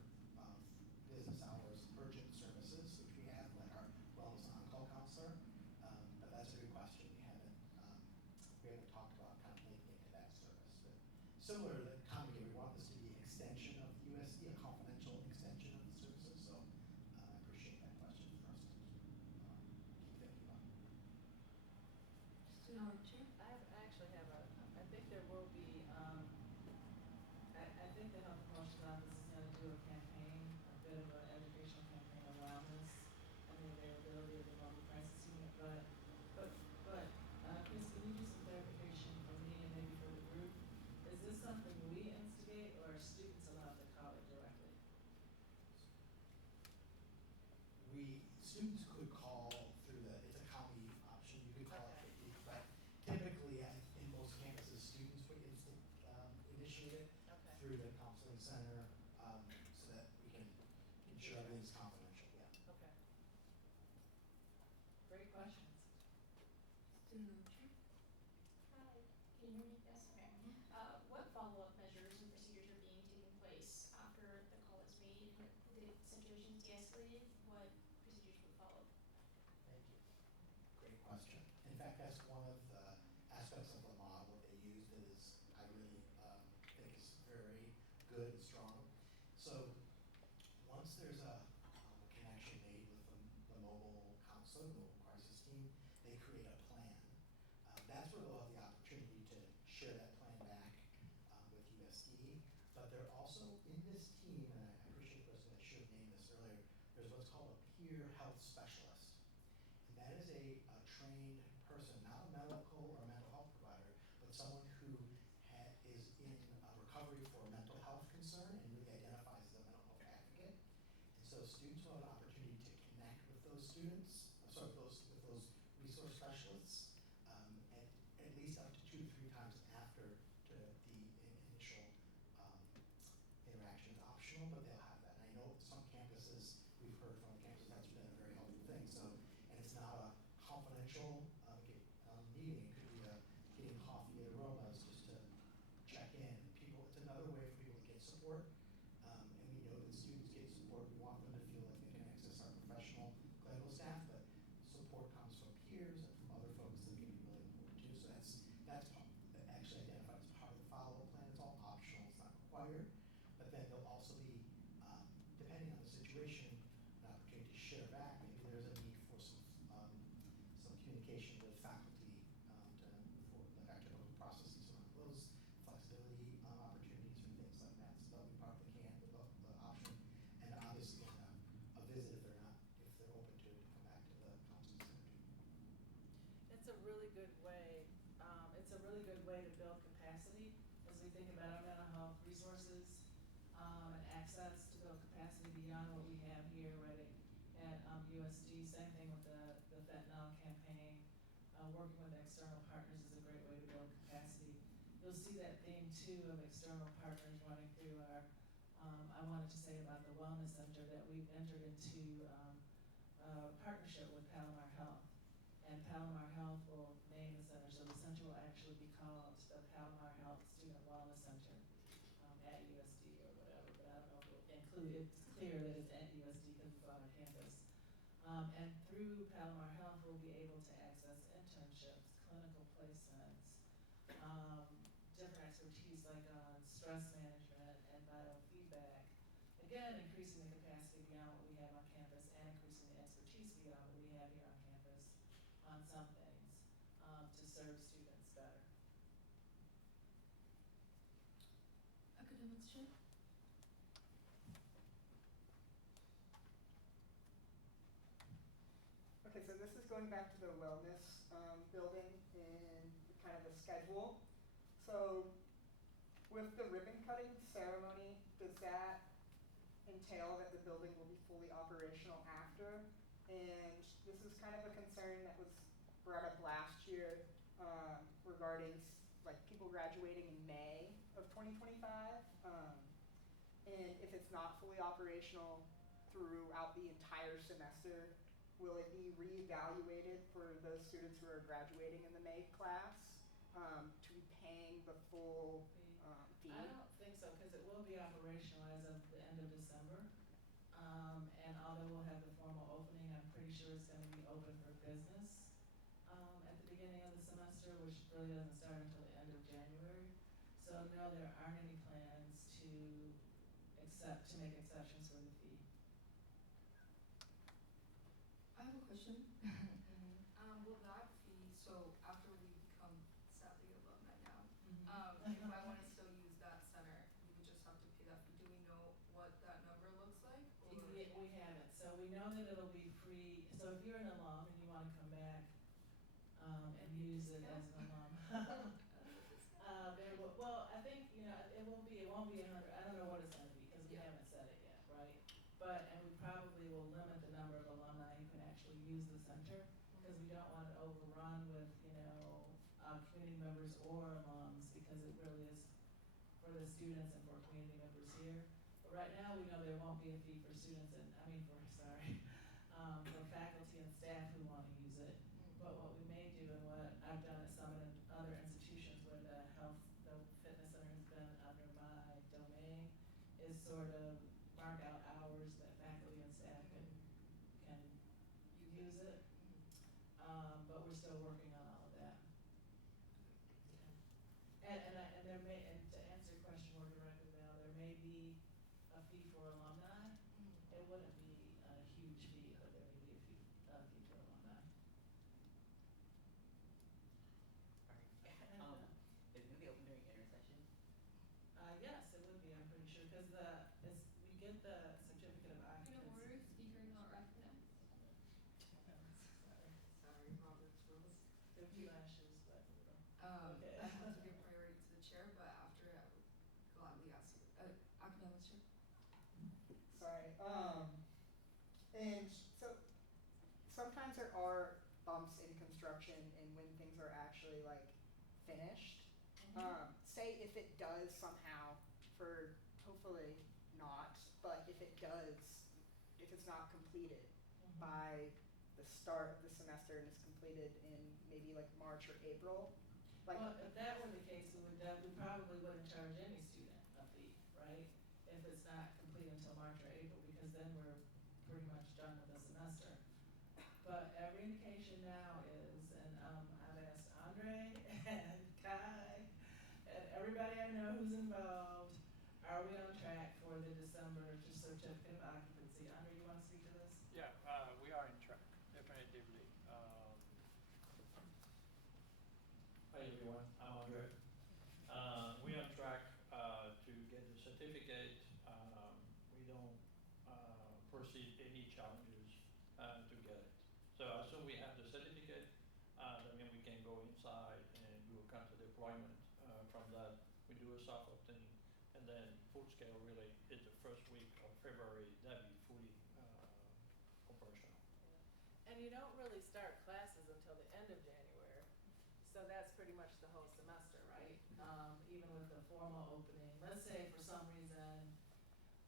business hours urgent services, which we have, like our wellness on-call counselor. But that's a good question. We haven't talked about kind of linking into that service. But similar to the Comedy, we want this to be an extension of the USD, a confidential extension of the services. So I appreciate that question for us to keep thinking about. Student Rep chair? I actually have I think there will be, I think the Health Promotions Office is gonna do a campaign, a bit of an educational campaign on wellness and the availability of the mobile crisis unit, but, Chris, can you do some clarification for me and maybe for the group? Is this something we instigate or are students allowed to call it directly? Students could call through it's a county option, you could call it, but typically in most campuses, students would initiate it Okay. through the counseling center, so that we can ensure everything's confidential, yeah. Okay. Great questions. Student Rep chair? Hi, can you hear me? Yes, okay. What follow-up measures and procedures are being taken place after the call is made? What the situations leave, what procedures would follow? Thank you. Great question. In fact, that's one of the aspects of the model that they used that is, I really think is very good and strong. So once there's a connection made with the mobile counselor, the mobile crisis team, they create a plan. That's where they'll have the opportunity to share that plan back with USD. But they're also in this team, and I appreciate the person that should have named this earlier, there's what's called a peer health specialist. And that is a trained person, not a medical or a mental health provider, but someone who is in recovery for a mental health concern and really identifies as a mental health advocate. And so students will have an opportunity to connect with those students, with those resource specialists, at least up to 2 to 3 times after the initial interaction is optional, but they'll have that. And I know some campuses, we've heard from campuses, that's been a very helpful thing. So, and it's not a confidential meeting. It could be getting coffee at Aromas just to check in. It's another way for people to get support. And we know that students get support. We want them to feel like they can access our professional clinical staff, but support comes from peers and from other folks that can be really important too. So that's actually identified as part of the follow-up plan. It's all optional. It's not required. But then there'll also be, depending on the situation, an opportunity to share back. Maybe there's a need for some communication with faculty for like our typical processes around those flexibility opportunities or things like that. So that'll be part of the option. And obviously a visit if they're open to it, to come back to the counseling center. It's a really good way. It's a really good way to build capacity as we think about our mental health resources and access to build capacity beyond what we have here right at USD. Same thing with the fentanyl campaign. Working with external partners is a great way to build capacity. You'll see that theme too of external partners running through our. I wanted to say about the wellness center that we've entered into a partnership with Palomar Health. And Palomar Health will name the center, so the center will actually be called the Palomar Health Student Wellness Center at USD or whatever, but I don't know if it'll include, it's clear that it's at USD because it's on our campus. And through Palomar Health, we'll be able to access internships, clinical placements, different expertise like on stress management and biofeedback. Again, increasing the capacity beyond what we have on campus and increasing the expertise beyond what we have here on campus on some things to serve students better. Academics, Jim? Okay, so this is going back to the wellness building and kind of the schedule. So with the ribbon cutting ceremony, does that entail that the building will be fully operational after? And this is kind of a concern that was brought up last year regarding like people graduating in May of 2025. And if it's not fully operational throughout the entire semester, will it be reevaluated for those students who are graduating in the May class to be paying the full fee? I don't think so because it will be operational as of the end of December. And although we'll have the formal opening, I'm pretty sure it's going to be open for business at the beginning of the semester, which really doesn't start until the end of January. So no, there aren't any plans to make exceptions for the fee. I have a question. Will that fee, so after we become sadly alumni now, if I want to still use that center, we would just have to pay that fee. Do we know what that number looks like? Or? We haven't. So we know that it'll be free. So if you're an alum and you want to come back and use it as an alum, I think it won't be 100. I don't know what it's going to be because we haven't set it yet, right? And we probably will limit the number of alumni who can actually use the center because we don't want it overrun with community members or alums because it really is for the students and for community members here. But right now we know there won't be a fee for students for faculty and staff who want to use it. But what we may do and what I've done at some other institutions where the fitness center has been under my domain is sort of mark out hours that faculty and staff can use it. But we're still working on all of that. And there may, and to answer your question more directly, Val, there may be a fee for alumni. It wouldn't be a huge fee, but there may be a fee for alumni. Is it gonna be open during intersession? Yes, it would be, I'm pretty sure, because we get the certificate of Point of occupancy. order, speaker not recognized. Sorry, Sorry, Robert's rules. 50 lashes, but we don't. Okay. I have to give priority to the chair, but after I would gladly ask you, academic chair. Sorry. And so sometimes there are bumps in construction and when things are actually like finished. Say if it does somehow, for hopefully not, but if it does, if it's not completed by the start of the semester and it's completed in maybe like March or April, like Well, if that were the case, we probably wouldn't charge any student a fee, right? If it's not complete until March or April, because then we're pretty much done with the semester. But every indication now is, and I've asked Andre and Kai and everybody I know who's involved, are we on track for the December certificate of occupancy? Andre, you want to speak to this? Yeah, we are in track, definitively. Hi everyone, I'm Andre. We are on track to get the certificate. We don't foresee any challenges to get it. So as soon as we have the certificate, that means we can go inside and do a kind of deployment. From that, we do a soft opening, and then full scale really is the first week of February. That'd be fully operational. And you don't really start classes until the end of January, so that's pretty much the whole semester, right? Even with the formal opening. Let's say for some reason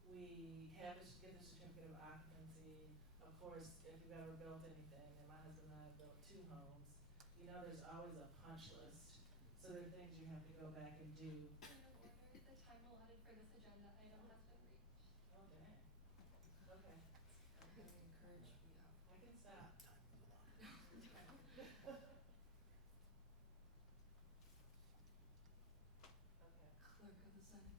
we get the certificate of occupancy. Of course, if you've ever built anything, and my husband and I have built 2 homes, you know there's always a punch list. So there are things you have to go back and do. Point of order, the time allotted for this agenda item has been reached. Okay. Okay. I'm gonna encourage, we have. I can stop. Okay. Clerk of the Senate.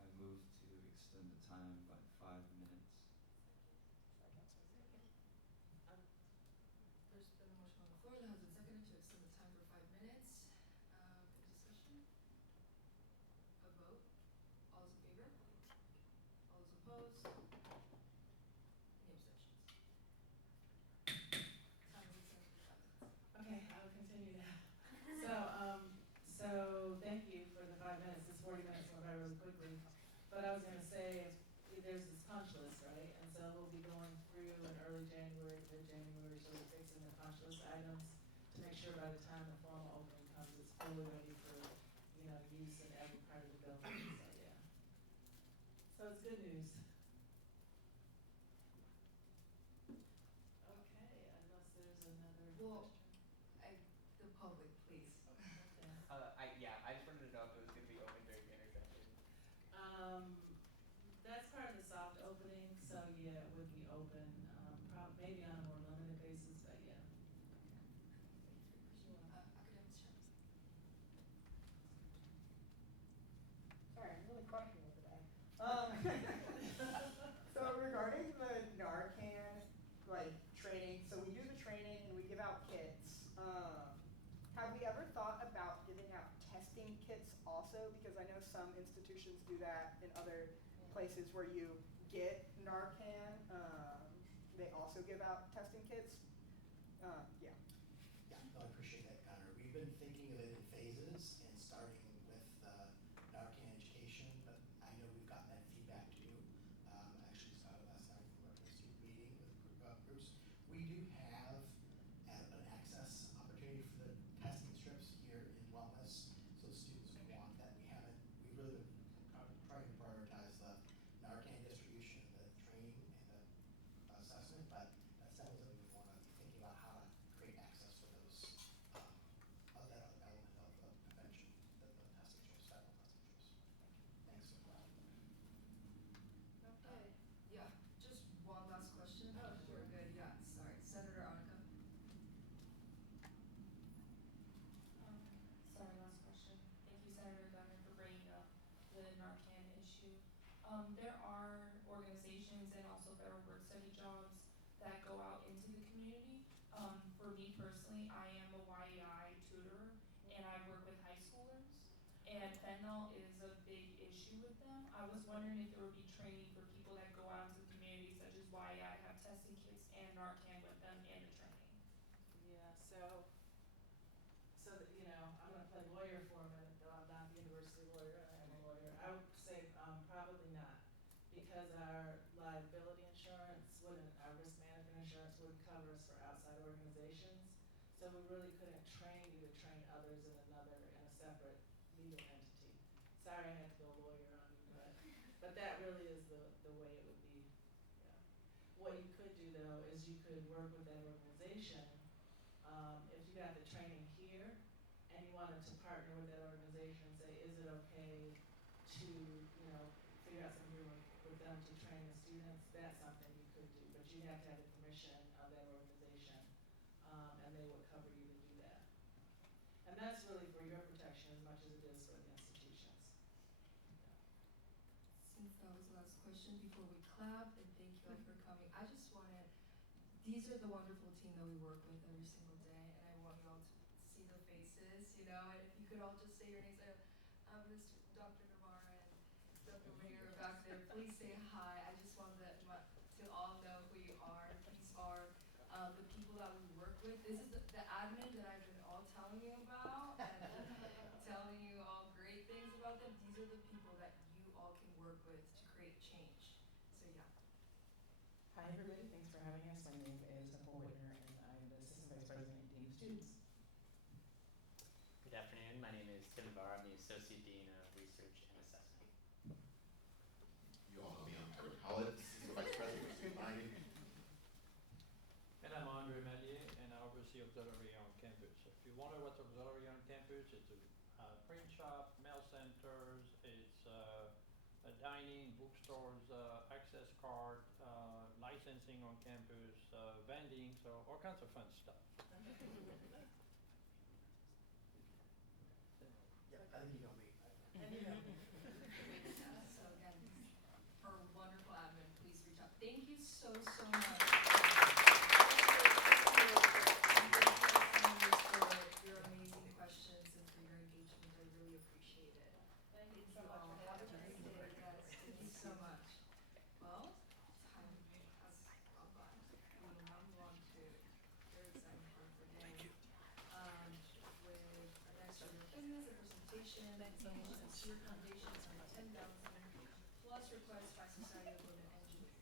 I move to extend the time by 5 minutes. There's been a motion on the floor that has been seconded to extend the time for 5 minutes. Any discussion? A vote? All those in favor? All those opposed? Any abstentions? Time is extended for 5 minutes. Okay, I'll continue now. So thank you for the 5 minutes. This 40 minutes went by really quickly. But I was gonna say, there's this punch list, right? And so we'll be going through in early January, mid-January, so we're fixing the punch list items to make sure by the time the formal opening comes, it's fully ready for, use in every part of the building. So yeah. So it's good news. Okay, unless there's another Well, question. the public, please. Okay. I just wanted to know if it was gonna be open during the intersection. That's part of the soft opening, so yeah, it would be open, maybe on a more limited basis, but yeah. Academic chair. sorry, I'm really questionable today. So regarding the Narcan like training, so we do the training and we give out kits. Have we ever thought about giving out testing kits also? Because I know some institutions do that in other places where you get Narcan. They also give out testing kits. Yeah. Yeah, no, I appreciate that, Connor. We've been thinking of it in phases and starting with Narcan education, but I know we've gotten that feedback too. Actually started last night from our student meeting with groups. We do have an access opportunity for the testing strips here in wellness, so students who want that. We've really been trying to prioritize the Narcan distribution, the training, and the assessment, but that's definitely something we want to and also federal work study jobs that go out into the community. For me personally, I am a YEI tutor and I work with high schoolers, and fentanyl is a big issue with them. I was wondering if there would be training for people that go out into the community, such as YEI, have testing kits and Narcan with them, and the training. Yeah, you know, I'm gonna play lawyer for a minute, though I'm not the university lawyer, I am a lawyer. I would say, probably not, because our liability insurance wouldn't, our risk management insurance wouldn't cover us for outside organizations. So we really couldn't train you to train others in a separate legal entity. Sorry I had to go lawyer on you, but that really is the way it would be, yeah. What you could do though, is you could work with that organization. If you got the training here and you wanted to partner with that organization and say, is it okay to, you know, figure out some agreement with them to train the students, that's something you could do, but you have to have the permission of that organization, and they would cover you to do that. And that's really for your protection as much as it is for the institutions. Since that was the last question, before we clap, and thank you all for coming, I just wanted, these are the wonderful team that we work with every single day, and I want you all to see their faces, you know, and if you could all just say your names, Mr. Dr. Navarra and Dr. Winger back there, please say hi. I just want to all know who you are. These are the people that we work with. This is the admin that I've been all telling you about and telling you all great things about them. These are the people that you all can work with to create change. So yeah. Hi everybody, thanks for having us. My name is Nicole Whitner and I'm the Assistant Vice President and Dean of Students. Good afternoon. My name is Tim Navarro. I'm the Associate Dean of Research and Assessment. You all know me, I'm Kurt Hollett, Assistant Vice President for Student Body. And I'm Andre Mellier, and I oversee auxiliary on campus. If you wonder what's auxiliary on campus, it's a print shop, mail centers, it's a dining, bookstores, access card, licensing on campus, vending, so all kinds of fun stuff. Yeah, I think you know me. So again, for a wonderful admin, please reach out. Thank you so much. For your amazing questions and for your engagement. I really appreciate it. Thank you so all. much for Have a having great us. day, guys. Thank you so much. Well, time has gone by. We will now move on to very exciting part of the day. With our next order of business, a presentation, your foundations on 10,000 plus requests by Society of Women Engineers.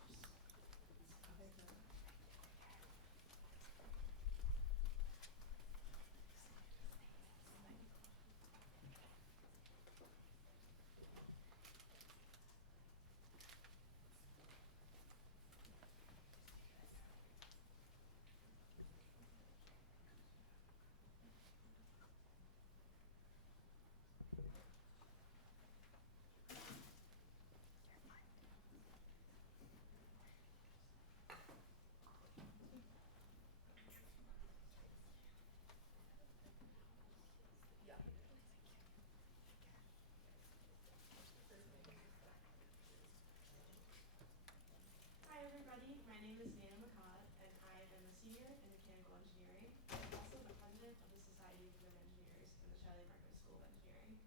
Hi everybody, my name is Nana McCod and I am a senior in mechanical engineering. I'm also the president of the Society of Women Engineers in the Shiley Marcus School of Engineering.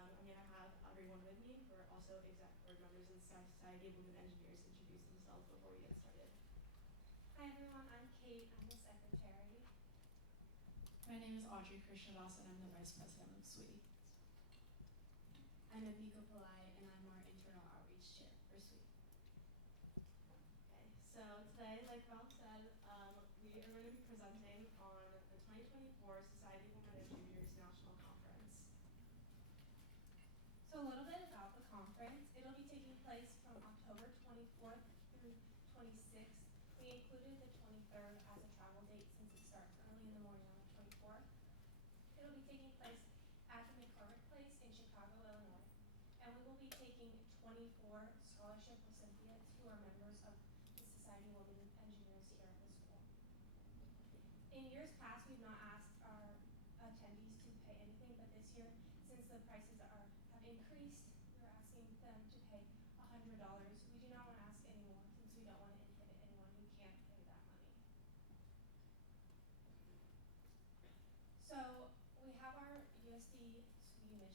I'm going to have everyone with me who are also board members of the Society of Women Engineers introduce themselves before we get started. Hi everyone, I'm Kate, I'm the secretary. My name is Audrey Krishnadas and I'm the vice president of SWE. I'm Abika Pillai and I'm our internal outreach chair for SWE. Okay, so today, like Val said, we are going to be presenting on the 2024 Society of Women Engineers National Conference. So a little bit about the conference. It'll be taking place from October 24th through 26th. We included the 23rd as a travel date since it starts early in the morning on the 24th. It'll be taking place at the McCormick Place in Chicago, Illinois. And we will be taking 24 scholarship recipients who are members of the Society of Women Engineers here at the school. In years past, we've not asked our attendees to pay anything, but this year, since the prices have increased, we're asking them to pay $100. We do not want to ask any more since we don't want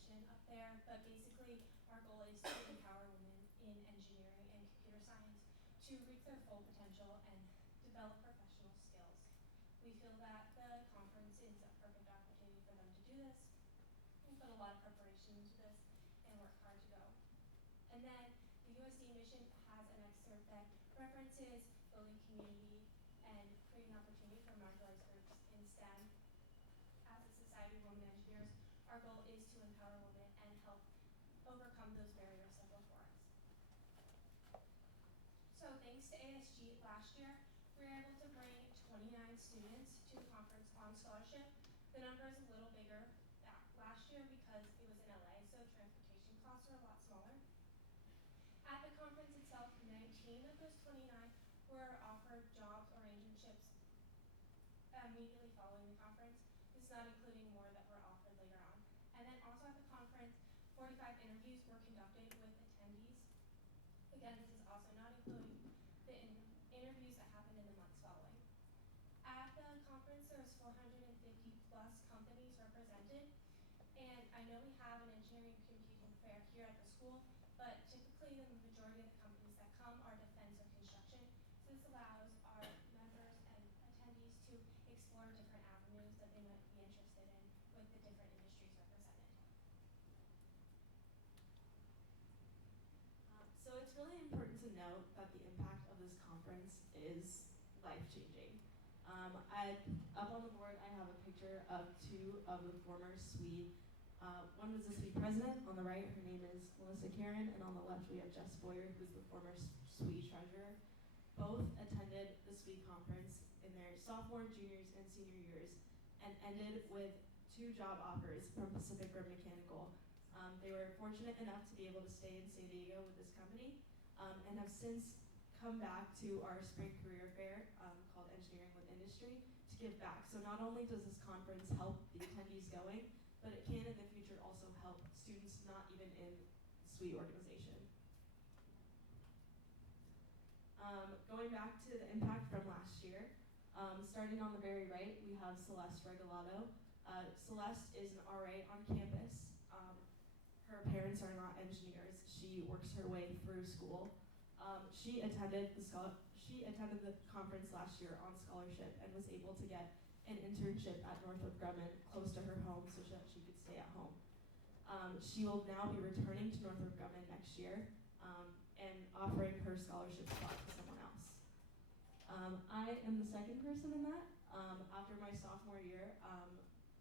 mission up there, but basically our goal is to empower women in engineering and computer science to reach their full potential and develop professional skills. We feel that the conference is a perfect opportunity for them to do this. We put a lot of preparation into this and work hard to go. And then the USD mission has an excerpt that references building community and creating opportunity for marginalized groups in STEM. As a Society of Women Engineers, our goal is to empower women and help overcome those barriers that go before us. So thanks to ASG last year, we were able to bring 29 students to the conference on scholarship. The number is a little bigger last year because it was in LA, so transportation costs are a lot smaller. At the conference itself, 19 of those 29 were offered jobs or internships immediately following the conference. This is not including more that were offered later on. And then also at the conference, 45 interviews were conducted with attendees. Again, this is also not including the interviews that happened in the months following. At the conference, there was 450 plus companies represented. And I know we have an engineering and computing fair here at the school, but typically the majority of the companies that come are defense or construction. So this allows our members and attendees to explore different avenues that they might be interested in with the different industries represented. So it's really important to note that the impact of this conference is life-changing. Up on the board, I have a picture of two of the former SWE. One was the SWE president. On the right, her name is Melissa Karen, and on the left, we have Jess Boyer, who's the former SWE treasurer. Both attended the SWE conference in their sophomore, juniors, and senior years, and ended with 2 job offers from Pacific Rim Mechanical. They were fortunate enough to be able to stay in San Diego with this company, and have since come back to our spring career fair called Engineering with Industry to give back. So not only does this conference help the attendees going, but it can in the future also help students not even in SWE organization. Going back to the impact from last year, starting on the very right, we have Celeste Regalado. Celeste is an RA on campus. Her parents are not engineers. She works her way through school. She attended the conference last year on scholarship and was able to get an internship at Northrop Grumman close to her home so that she could stay at home. She will now be returning to Northrop Grumman next year and offering her scholarship spot to someone else. I am the second person in that. After my sophomore year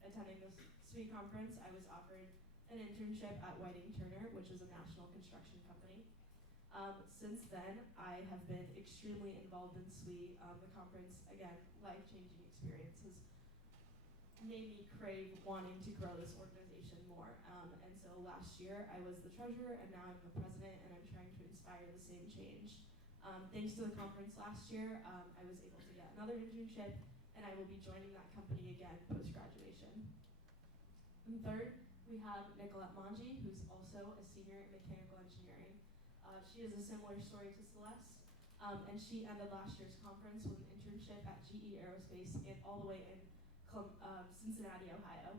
attending this SWE conference, I was offered an internship at Whiting Turner, which is a national construction company. Since then, I have been extremely involved in SWE. The conference, again, life-changing experiences made me crave wanting to grow this organization more. And so last year, I was the treasurer, and now I'm the president, and I'm trying to inspire the same change. Thanks to the conference last year, I was able to get another internship, and I will be joining that company again post-graduation. And third, we have Nicolette Manji, who's also a senior in mechanical engineering. She has a similar story to Celeste, and she ended last year's conference with an internship at GE Aerospace all the way in Cincinnati, Ohio.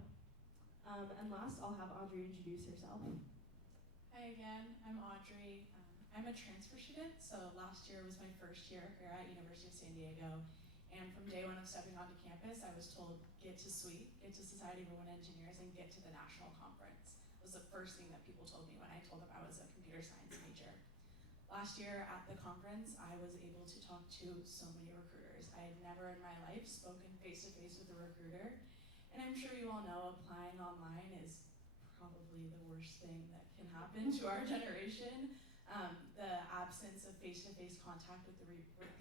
And last, I'll have Audrey introduce herself. Hi again, I'm Audrey. I'm a transfer student, so last year was my first year here at University of San Diego. And from day one of stepping onto campus, I was told, get to SWE, get to Society of Women Engineers, and get to the national conference. It was the first thing that people told me when I told them I was a computer science major. Last year at the conference, I was able to talk to so many recruiters. I had never in my life spoken face-to-face with a recruiter. And I'm sure you all know applying online is probably the worst thing that can happen to our generation. The absence of face-to-face contact with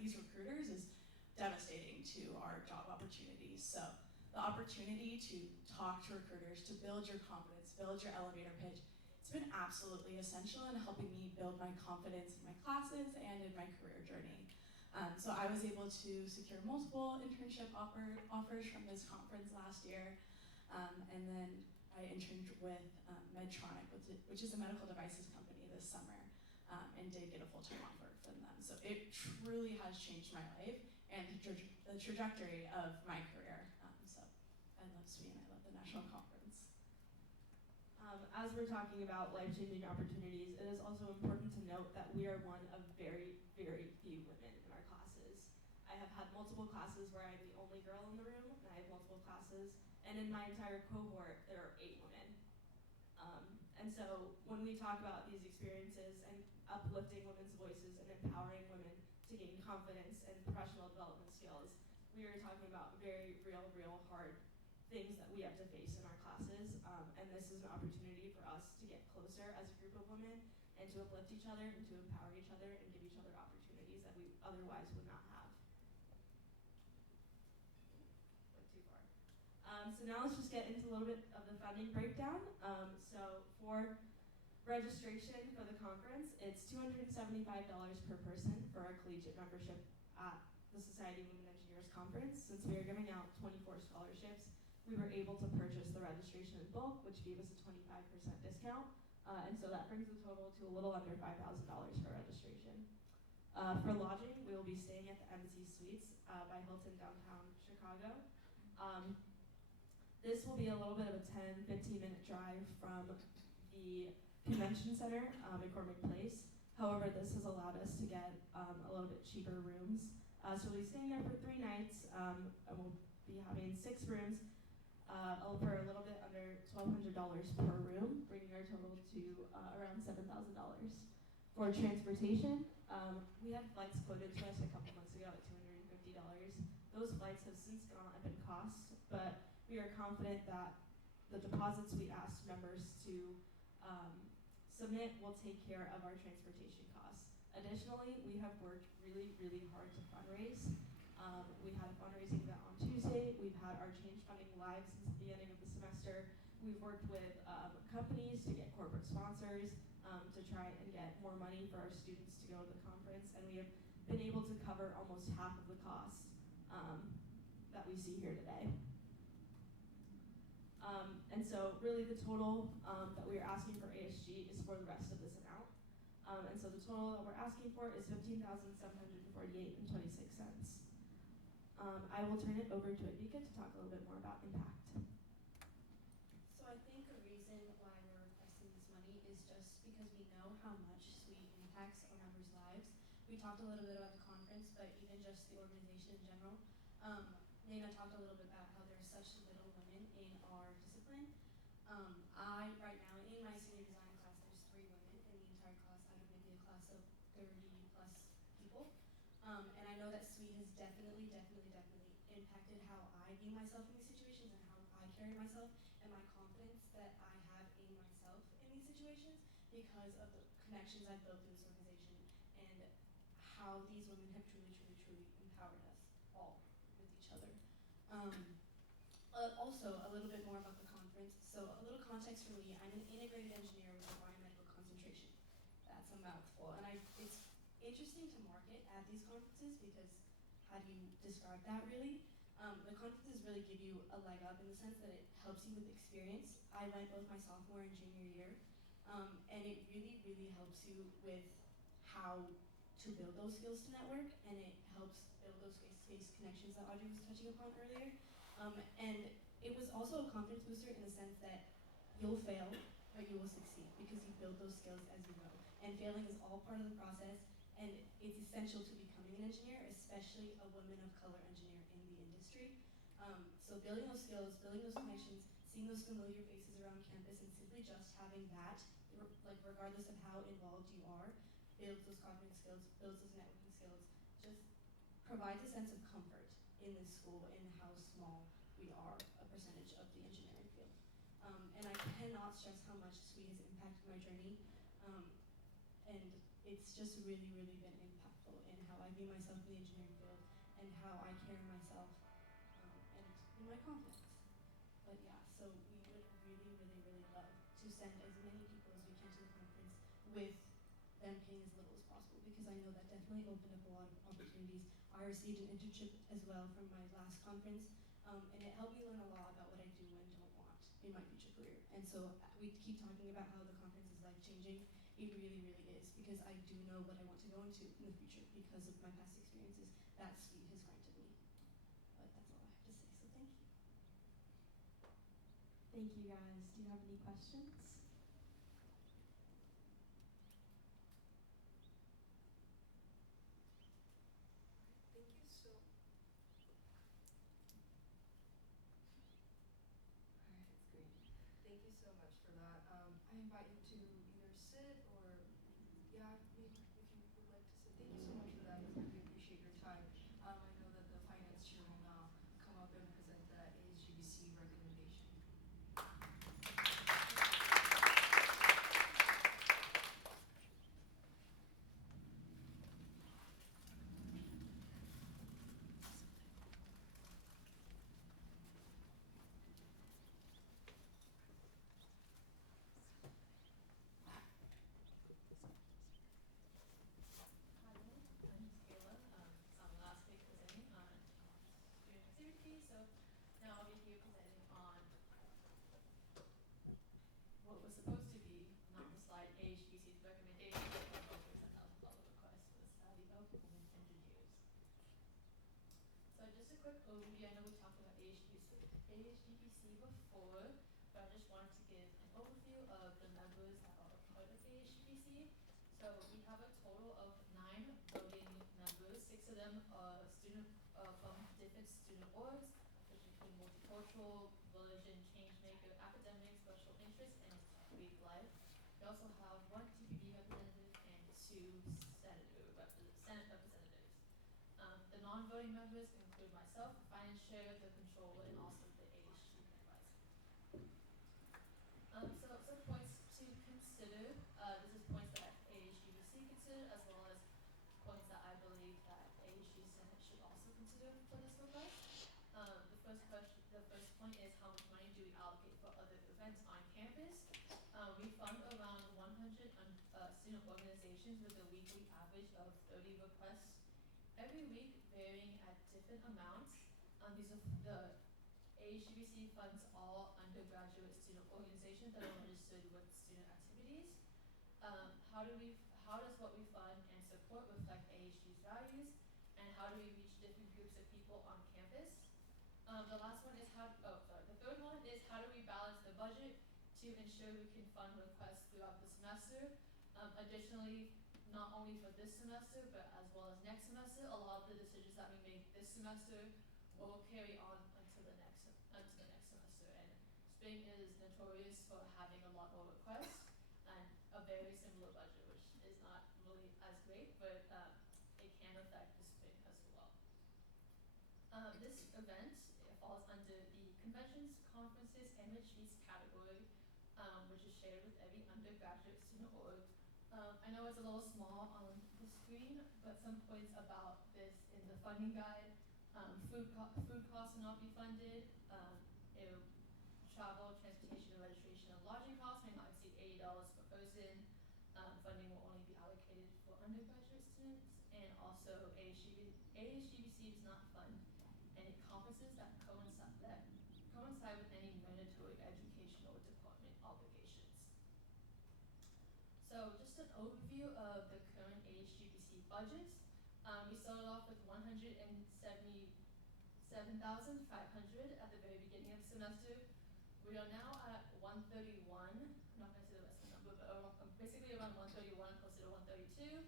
these recruiters is devastating to our job opportunities. So the opportunity to talk to recruiters, to build your confidence, build your elevator pitch, it's been absolutely essential in helping me build my confidence in my classes and in my career journey. So I was able to secure multiple internship offers from this conference last year. And then I interned with Medtronic, which is a medical devices company this summer, and did get a full-time offer from them. So it truly has changed my life and the trajectory of my career. So I love SWE and I love the national conference. As we're talking about life-changing opportunities, it is also important to note that we are one of very, very few women in our classes. I have had multiple classes where I'm the only girl in the room, and I have multiple classes, and in my entire cohort, there are 8 women. And so when we talk about these experiences and uplifting women's voices and empowering women to gain confidence and professional development skills, we are talking about very real hard things that we have to face in our classes. And this is an opportunity for us to get closer as a group of women and to uplift each other and to empower each other and give each other opportunities that we otherwise would not have. Went too far. So now let's just get into a little bit of the funding breakdown. So for registration for the conference, it's $275 per person for our collegiate membership at the Society of Women Engineers Conference. Since we are giving out 24 scholarships, we were able to purchase the registration in bulk, which gave us a 25% discount. And so that brings the total to a little under $5,000 for registration. For lodging, we will be staying at the MC Suites by Hilton downtown Chicago. This will be a little bit of a 10-15 minute drive from the convention center in McCormick Place. However, this has allowed us to get a little bit cheaper rooms. So we'll be staying there for 3 nights, and we'll be having 6 rooms for a little bit under $1,200 per room, bringing our total to around $7,000. For transportation, we had flights quoted to us a couple months ago at $250. Those flights have since gone up in cost, but we are confident that the deposits we asked members to submit will take care of our transportation costs. Additionally, we have worked really hard to fundraise. We had a fundraising event on Tuesday. We've had our change funding live since the beginning of the semester. We've worked with companies to get corporate sponsors to try and get more money for our students to go to the conference, and we have been able to cover almost half of the costs that we see here today. And so really the total that we are asking for ASG is for the rest of this amount. And so the total that we're asking for is $15,748.26. I will turn it over to Advika to talk a little bit more about impact. So I think the reason why we're requesting this money is just because we know how much SWEET impacts our members' lives. We talked a little bit about the conference, but even just the organization in general. Nana talked a little bit about how there's such little women in our discipline. Right now, in my senior design class, there's 3 women in the entire class out of maybe a class of 30 plus people. And I know that SWEET has definitely impacted how I view myself in these situations and how I carry myself and my confidence that I have in myself in these situations because of the connections I've built in this organization and how these women have truly empowered us all with each other. Also, a little bit more about the conference. So a little context for me, I'm an integrated engineer with a biomedical concentration. That's a mouthful. And it's interesting to market at these conferences because how do you describe that really? The conferences really give you a leg up in the sense that it helps you with experience. I went both my sophomore and junior year, and it really helps you with how to build those skills to network, and it helps build those face-to-face connections that Audrey was touching upon earlier. And it was also a confidence booster in the sense that you'll fail, but you will succeed because you build those skills as you go. And failing is all part of the process, and it's essential to becoming an engineer, especially a woman of color engineer in the industry. So building those skills, building those connections, seeing those familiar faces around campus, and simply just having that, like regardless of how involved you are, builds those confidence skills, builds those networking skills, just provides a sense of comfort in this school in how small we are a percentage of the engineering field. And I cannot stress how much SWE has impacted my journey. And it's just really been impactful in how I view myself in the engineering field and how I carry myself and in my confidence. But yeah, so we would really love to send as many people as we can to the conference with them paying as little as possible because I know that definitely opened up a lot of opportunities. I received an internship as well from my last conference, and it helped me learn a lot about what I do and don't want in my future career. And so we keep talking about how the conference is life-changing. It really is because I do know what I want to go into in the future because of my past experiences that SWE has granted me. But that's all I have to say, so thank you. Thank you guys. Do you have any questions? that. I invite you to either sit or, yeah, maybe if you would like to sit. Thank you so much for that. I really appreciate your time. I know that the finance chair will now come up and present the ASGBC recommendation. Hi, my name is Kayla. It's on the last day presenting on student activity, so now I'll be here presenting on what was supposed to be, not the slide, AHBC's recommendation for over $10,000 request for the study of women engineers. So just a quick overview. I know we talked about AHBC before, but I just wanted to give an overview of the members that are a part of AHBC. So we have a total of 9 voting members. 6 of them are from different student orgs, which include multicultural, religion, change maker, academic, special interest, and Greek life. We also have 1 TPB representative and 2 Senate representatives. The non-voting members include myself, the finance chair, the controller, and also the AHG advisor. So some points to consider. This is points that AHGBC considered, as well as points that I believe that ASG Senate should also consider for this request. The first point is how much money do we allocate for other events on campus? We fund around 100 student organizations with a weekly average of 30 requests every week, varying at different amounts. These are the AHGBC funds all undergraduate student organizations that are registered with student activities. How does what we fund and support reflect AHG's values, and how do we reach different groups of people on campus? The third one is how do we balance the budget to ensure we can fund requests throughout the semester? Additionally, not only for this semester, but as well as next semester, a lot of the decisions that we make this semester will carry on until the next semester. And spring is notorious for having a lot more requests and a very similar budget, which is not really as great, but it can affect the spring as well. This event falls under the conventions, conferences, and retreats category, which is shared with every undergraduate student org. I know it's a little small on the screen, but some points about this in the funding guide. Food costs will not be funded. Travel, transportation, and registration and lodging costs may not exceed $80 per person. Funding will only be allocated for undergraduate students, and also AHGBC does not fund any conferences that coincide with any mandatory educational department obligations. So just an overview of the current AHGBC budgets. We started off with $177,500 at the very beginning of the semester. We are now at 131. I'm not going to say the rest of the number, but basically around 131, closer to 132.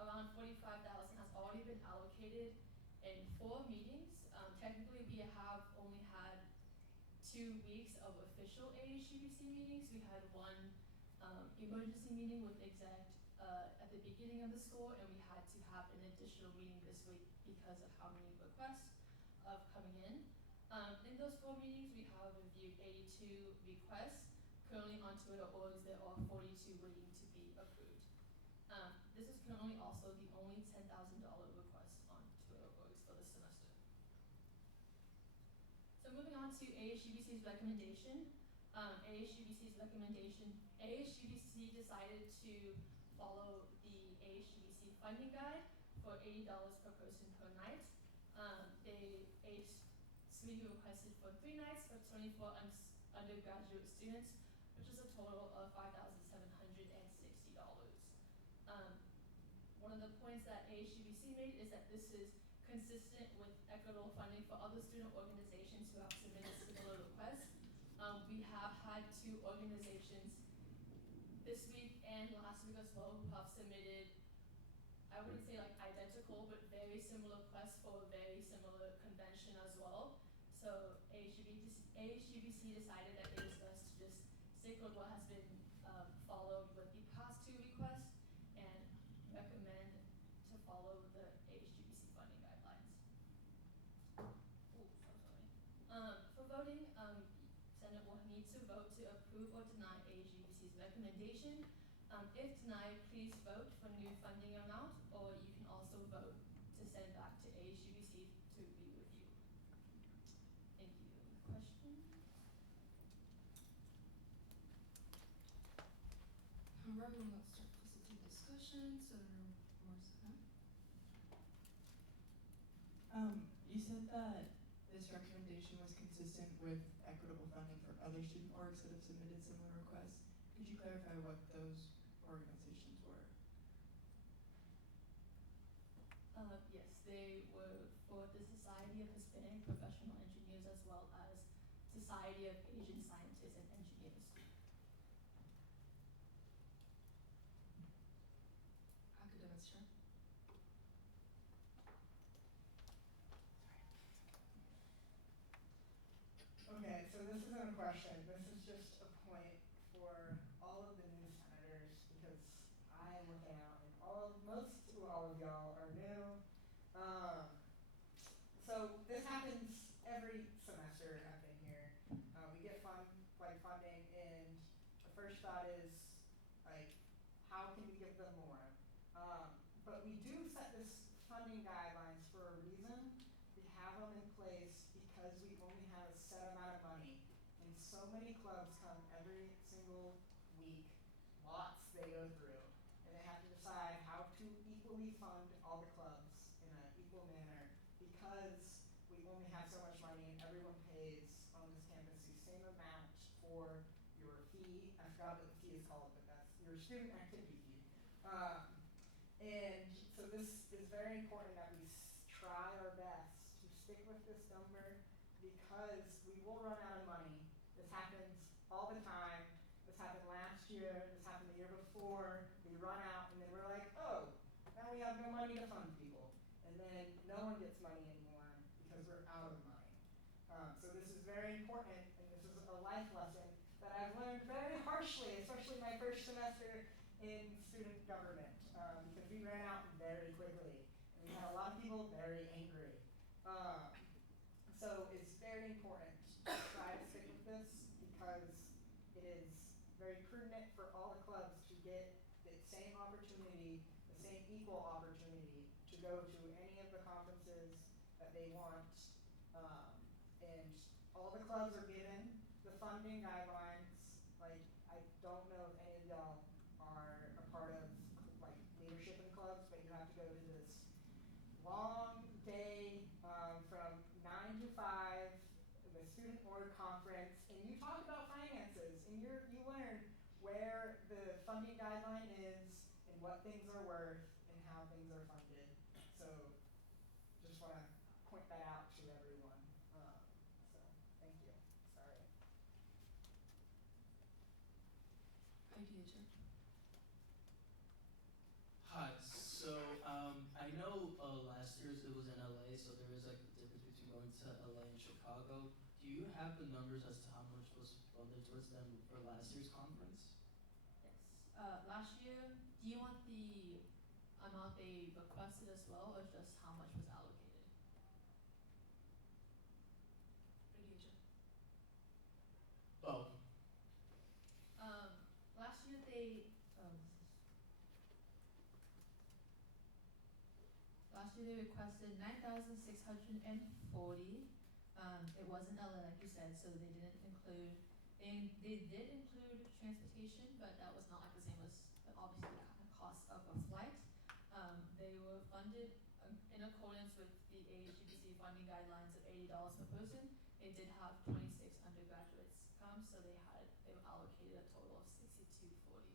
Around 45,000 has already been allocated in 4 meetings. Technically, we have only had 2 weeks of official AHGBC meetings. We had 1 emergency meeting with exec at the beginning of the school, and we had to have an additional meeting this week because of how many requests of coming in. In those 4 meetings, we have reviewed 82 requests. Currently on Twitter orgs, there are 42 waiting to be approved. This is currently also the only $10,000 request on Twitter orgs for this semester. So moving on to AHGBC's recommendation. AHGBC decided to follow the AHGBC funding guide for $80 per person per night. AHGBC requested for 3 nights for 24 undergraduate students, which is a total of $5,760. One of the points that AHGBC made is that this is consistent with equitable funding for other student organizations who have submitted similar requests. We have had 2 organizations this week and last week as well who have submitted, I wouldn't say like identical, but very similar requests for a very similar convention as well. So AHGBC decided that it was best to just stick with what Senate will need to vote to approve or deny ASGBC's recommendation. If denied, please vote for new funding amount, or you can also vote to send back to ASGBC to be reviewed. Thank you. Questions? Alright, let's start proceed to discussion, Senator Morrison. You said that this recommendation was consistent with equitable funding for other student orgs that have submitted similar requests. Could you clarify what those organizations were? Yes, they were for the Society of Hispanic Professional Engineers as well as Society of Asian Scientists and Engineers. Academics chair. Okay, so this isn't a question, this is just a point for all of the new senators, because I am looking out and all of y'all are new. So this happens every semester I've been here. We get funding, and the first thought is, like, how can we give them more? But we do set this funding guidelines for a reason. We have them in place because we only have a set amount of money, and so many clubs come every single week, lots they go through, and they have to decide how to equally fund all the clubs in an equal manner because we only have so much money and everyone pays on this campus the same amount for your fee. I forgot what the fee is called, but that's your student activity fee. And so this is very important that we try our best to stick with this number because we will run out of money. This happens all the time. This happened last year. This happened the year before. We run out and then we're like, oh, now we have no money to fund people. And then no one gets money anymore because we're out of money. So this is very important, and this is a life lesson that I've learned very harshly, especially my first semester in student government, because we ran out very quickly, and we had a lot of people very angry. So it's very important to try to stick with this because it is very prudent for all the clubs to get the same opportunity, the same equal opportunity to go to any of the conferences that they want. And all the clubs are given the funding guidelines. Like, I don't know if any of y'all are a part of like leadership in clubs, but you have to go to this long day from 9 to 5, the student board conference, and you talk about finances, and you learn where the funding guideline is and what things are worth and how things are funded. So just want to point that out to everyone. So thank you. Sorry. IDA chair. Hi. So I know last year's it was in LA, so there is like the difference between going to LA and Chicago. Do you have the numbers as to how much was funded towards them for last year's conference? Yes. Last year, do you want the amount they requested as well, or just how much was allocated? IDA chair. Both. Last year they requested 9,640. It wasn't LA like you said, so they didn't include. They did include transportation, but that was not like the same as obviously the cost of a flight. They were funded in accordance with the ASGBC funding guidelines of $80 per person. They did have 26 undergraduates come, so they were allocated a total of 6,240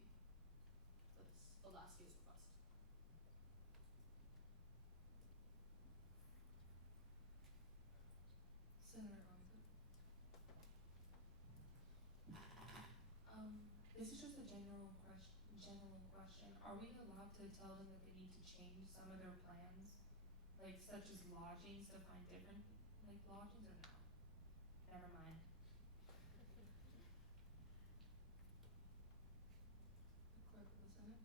for last year's request. Senator Robinson. This is just a general question. Are we allowed to tell them that they need to change some of their plans, like such as lodgings, to find different like lodgings, or no? Never mind. The clerk of the Senate.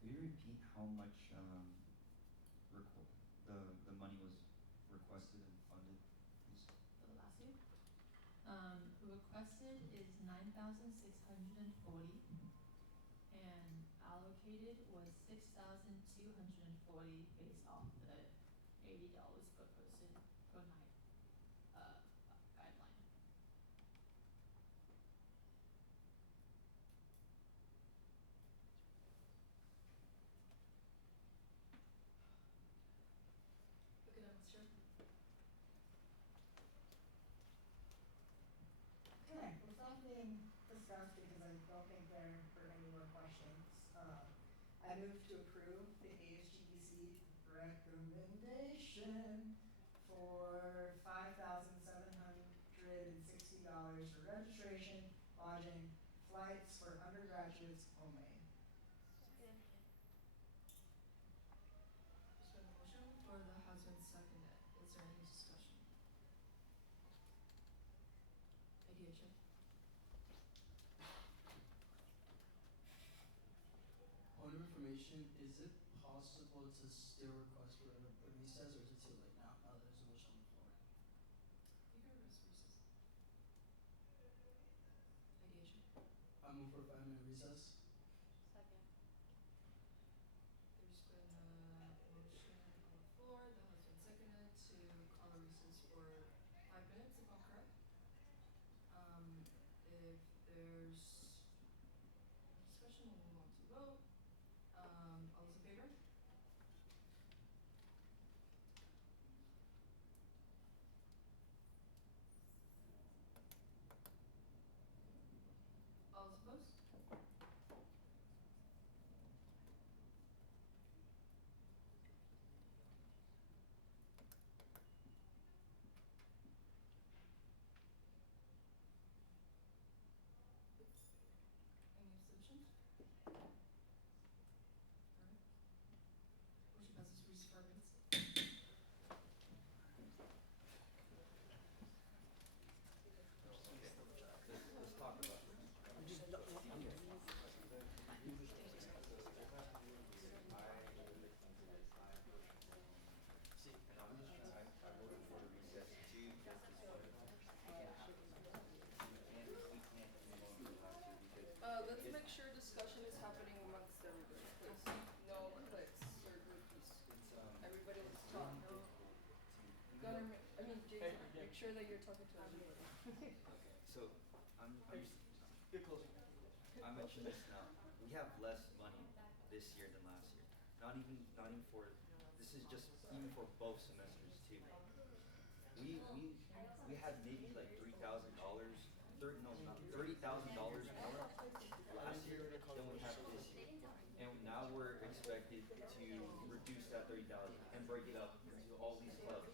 Could you repeat how much the money was requested and funded? Requested is 9,640, and allocated was 6,240 based off the $80 per person per night guideline. Academics, sure. Okay, with that being discussed, because I don't think there are any more questions, I move to approve the ASGBC recommendation for $5,760 for registration, lodging, flights for undergraduates only. Second. There's been a motion for the has been seconded. Is there any discussion? Idea check. Point of information, is it possible to still request for a recess, or is it too late now, now that there's a motion on the floor? You can request recess. Idea check. I move for a 5-minute recess. Second. There's been a motion on the floor that has been seconded to call a recess for 5 minutes, if I'm correct. If there's no discussion, we'll move on to vote. All those in favor? All those opposed? Any abstentions? Alright. Motion passes recess for 5 minutes. Let's talk about this. I voted for the recess too, just as well. We can't move on to the last two because. Let's make sure discussion is happening amongst everybody, please. No clicks or groupies. Everybody let's talk. Gunner, Jason, make sure that you're talking to everybody. Okay, so get closer. I mentioned this now. We have less money this year than last year. Not even for, this is just even for both semesters too. We had maybe like $3,000, $30,000 more last year than we have this year. And now we're expected to reduce that 30,000 and break it up into all these clubs.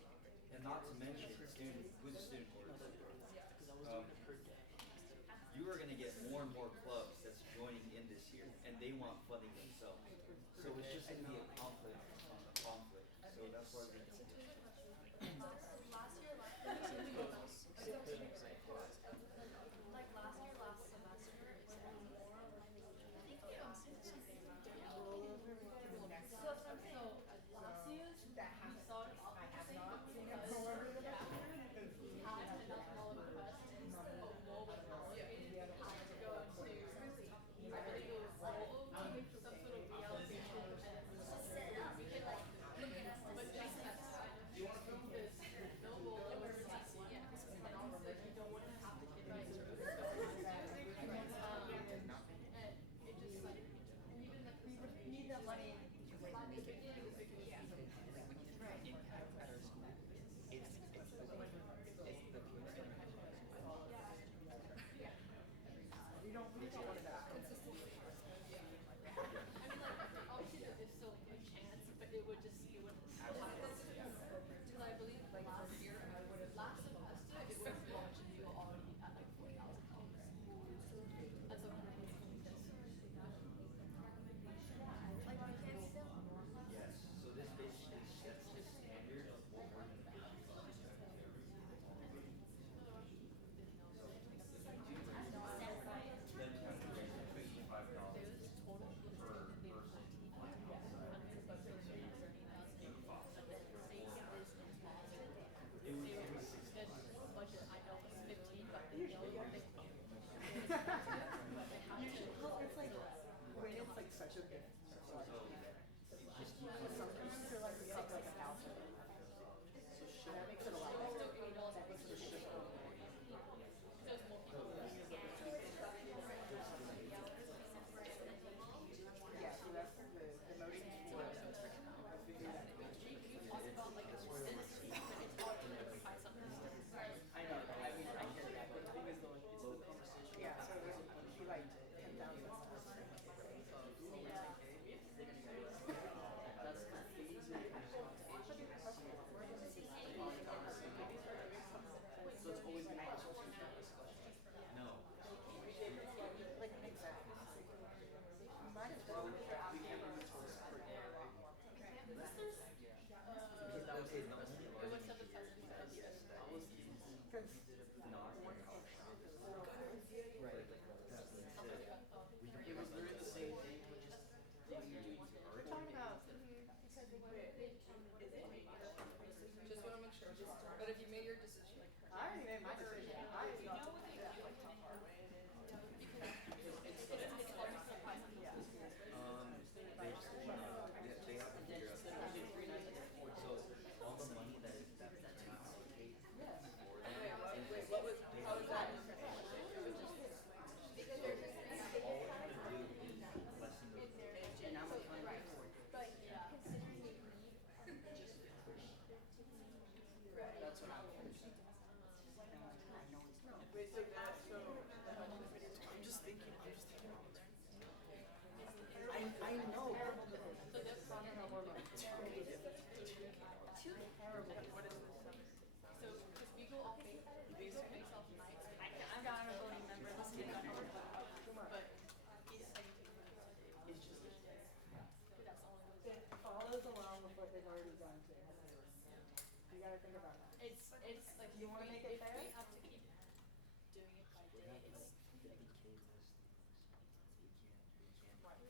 And not to mention with student orders. You are gonna get more and more clubs that's joining in this year, and they want funding themselves. So it's just gonna be a conflict on a conflict. So that's why we're Last year, last semester, when more, I think the something about so last year we started off with the same because we had enough more requests but more was allocated. We had to go into I believe it was some sort of reallocation and we can like but just as this noble emergency and also if you don't want to have the kid right through and it just like and even the we need the money We don't want that. I mean, like, obviously there's still like a chance, but it would still happen. Because I believe last year, last semester, it was launched and we were already at like $4,000. And so Yes, so this basically sets the standard of what we're gonna issue funds to. So if we do raise, then we have to raise So, Sometimes just they're like, we up like 1,000. That makes it a lot better. That makes it a ship. Yeah, so that's the motion for it. I know, I mean, I get that, but the thing is though, like, it's the conversation. Yeah, so it would be like 10,000. That's the phasing comes down to ASG and Senate. So it's always been a constitutional discussion. no. Like, exactly. You might as well. We can't bring it to a separate year, right? Okay, the only argument here is that I was thinking Because we did it before. not in our Right, like, that being said, we can it was literally the same thing, but just they do it we're talking about. Just wanna make sure, but if you made your decision. I already made my decision. I know what they do. they just they have to figure out. So all the money that we can allocate for them Wait, what was, how was that? all we have to do is lessen the And I'm applying for it. That's what I'm Wait, so that's so the health committee. I'm just thinking I know. It follows along with what they've already done too. You gotta think about that. It's like You wanna make it fair? we have to keep doing it by day.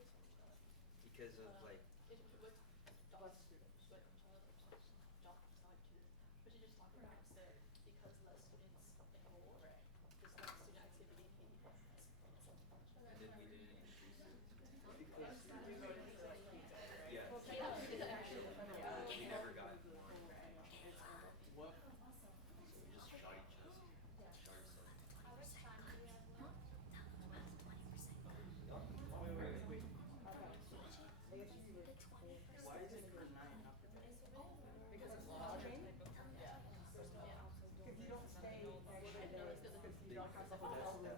It's because of like it what Plus students. but but you just talked about there because less students enroll, there's less student activity. and then we didn't increase it. Because You voted for like Yeah. We never got more. what? So we just shot each other. Shot ourselves. How much time do we have left? Wait. ASU was. Why is it per 9, not per day? Because it's lodging. Because you don't stay extra days because you don't have the hotel room.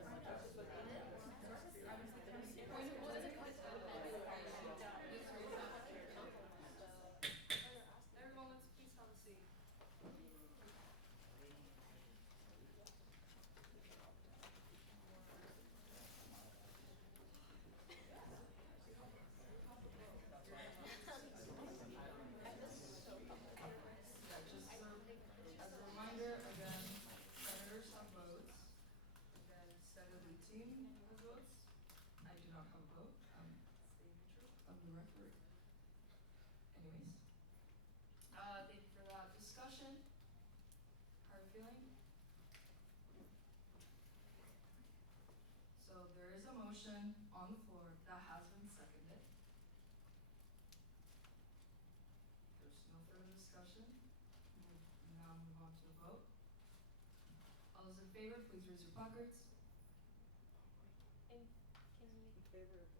Everyone, let's please have a seat. Yeah, just as a reminder, again, senators have votes. Again, Senator Team has votes. I do not have a vote. Staying neutral on the record. Anyways. Thank you for that discussion. How are you feeling? So there is a motion on the floor that has been seconded. There's no further discussion. We'll now move on to a vote. All those in favor, please raise your placards. And can we In favor of it.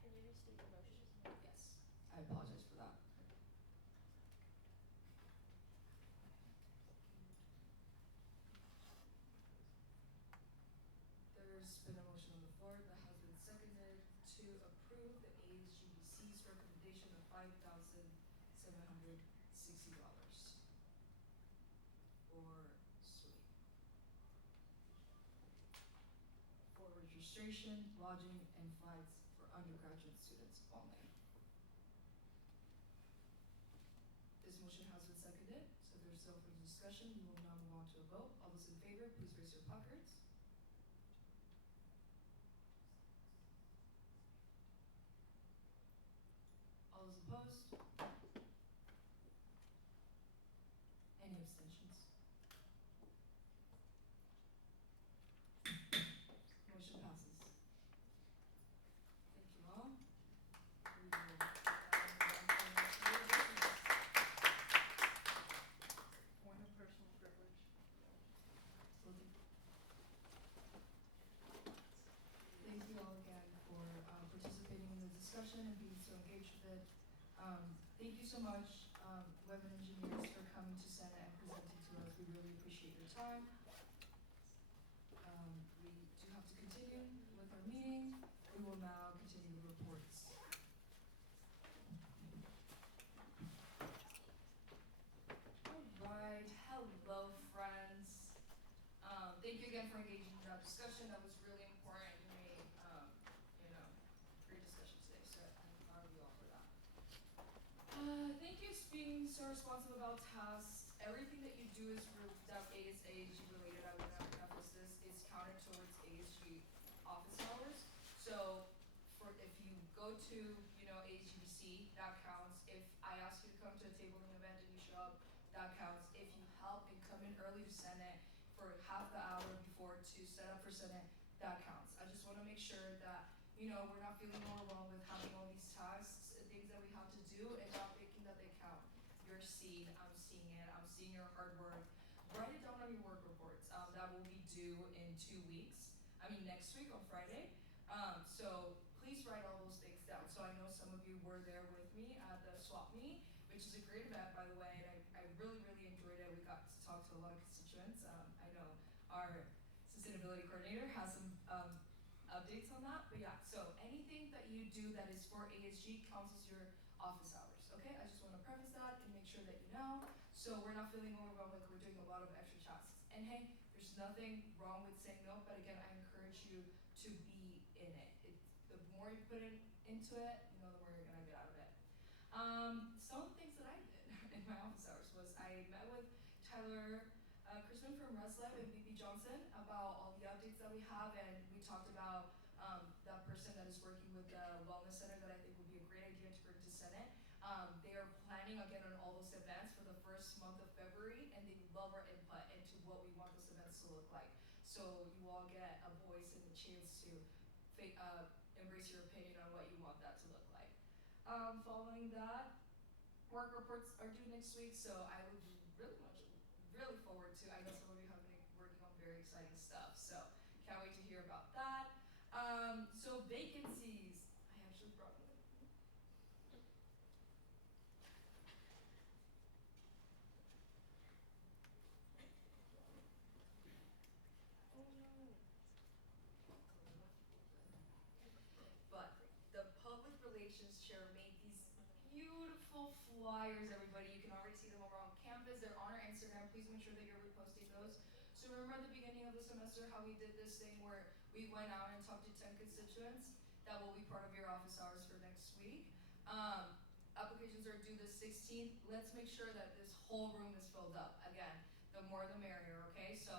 Can you restate? restate the motion? Yes, I apologize for that. There's been a motion on the floor that has been seconded to approve the ASGBC's recommendation of $5,760 for SWE. For registration, lodging, and flights for undergraduate students only. This motion has been seconded, so there's no further discussion. We will now move on to a vote. All those in favor, please raise your placards. All those opposed? Any abstentions? Motion passes. Thank you all. Good. Thank you so much, web engineers, for coming to Senate and presenting to us. We really appreciate your time. We do have to continue with our meeting. We will now continue the reports. Alright, hello friends. Thank you again for engaging in that discussion. That was really important. You made, great discussion today, so I'm proud of you all for that. Thank you for being so responsive about tasks. Everything that you do is that is ASG related. I would preface this. It's counted towards ASG office hours. So if you go to, ASGBC, that counts. If I ask you to come to a tabling event and you show up, that counts. If you help and come in early to Senate for half the hour before to set up for Senate, that counts. I just want to make sure that, we're not feeling overwhelmed with having all these tasks and things that we have to do and not thinking that they count. You're seen, I'm seeing it, I'm seeing your hard work. Write it down on your work reports. That will be due in 2 weeks. Next week on Friday. So please write all those things down. So I know some of you were there with me at the swap meet, which is a great event, by the way, and I really, really enjoyed it. We got to talk to a lot of constituents. I know our sustainability coordinator has some updates on that, but yeah, so anything that you do that is for ASG counts as your office hours, okay? I just want to preface that and make sure that you know, so we're not feeling overwhelmed like we're doing a lot of extra tasks. And hey, there's nothing wrong with saying no, but again, I encourage you to be in it. The more you put into it, the more you're gonna get out of it. Some of the things that I did in my office hours was I met with Tyler Chrisman from Reslev and VP Johnson about all the updates that we have, and we talked about that person that is working with the Wellness Center that I think would be a great idea to bring to Senate. They are planning again on all those events for the first month of February, and they love our input into what we want those events to look like. So you all get a voice and a chance to embrace your opinion on what you want that to look like. Following that, work reports are due next week, so I would really forward to, I know some of you have been working on very exciting stuff, so can't wait to hear about that. So vacancies, I actually brought them. Oh no. But the public relations chair made these beautiful flyers, everybody. You can already see them over on campus. They're on our Instagram. Please make sure that you're reposting those. So remember at the beginning of the semester how we did this thing where we went out and talked to 10 constituents? That will be part of your office hours for next week. Applications are due the 16th. Let's make sure that this whole room is filled up. Again, the more the merrier, okay? So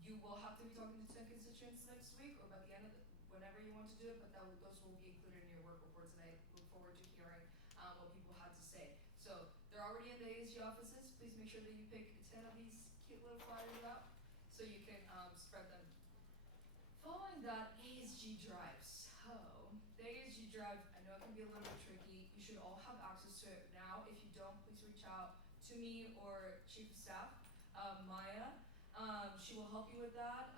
you will have to be talking to 10 constituents next week or by the end of whenever you want to do it, but those will be included in your work reports, and I look forward to hearing what people had to say. So they're already in the ASG offices. Please make sure that you pick 10 of these cute little flyers up so you can spread them. Following that, ASG Drive. So the ASG Drive, I know it can be a little bit tricky. You should all have access to it now. If you don't, please reach out to me or Chief of Staff, Maya. She will help you with that.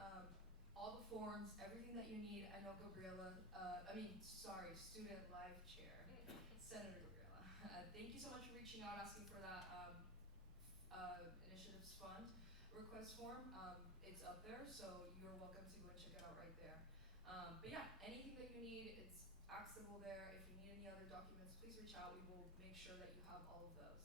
All the forms, everything that you need. I know Gabriela, Student Life Chair, Senator Gabriela. Thank you so much for reaching out, asking for that Initiatives Fund request form. It's up there, so you're welcome to go and check it out right there. But yeah, anything that you need, it's accessible there. If you need any other documents, please reach out. We will make sure that you have all of those.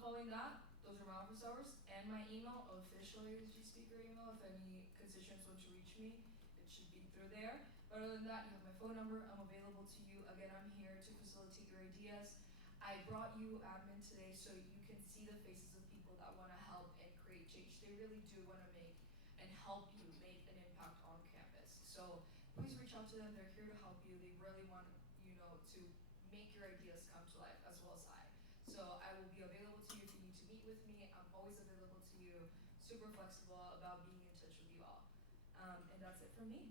Following that, those are my office hours and my email, official ASG speaker email. If any constituents want to reach me, it should be through there. But other than that, you have my phone number. I'm available to you. Again, I'm here to facilitate your ideas. I brought you admin today so you can see the faces of people that want to help and create change. They really do want to make and help you make an impact on campus. So please reach out to them. They're here to help you. They really want to make your ideas come to life, as well as I. So I will be available to you if you need to meet with me. I'm always available to you. Super flexible about being in touch with you all. And that's it for me.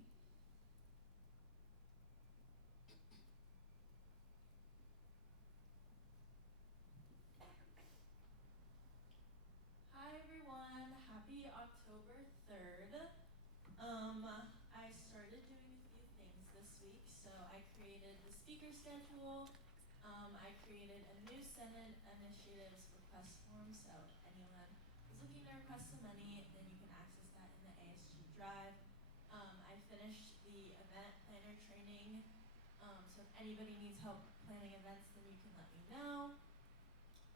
Hi everyone, happy October 3rd. I started doing a few things this week, so I created the speaker schedule I created a new Senate initiatives request form, so if anyone is looking to request some money, then you can access that in the ASG drive. I finished the event planner training, so if anybody needs help planning events, then you can let me know.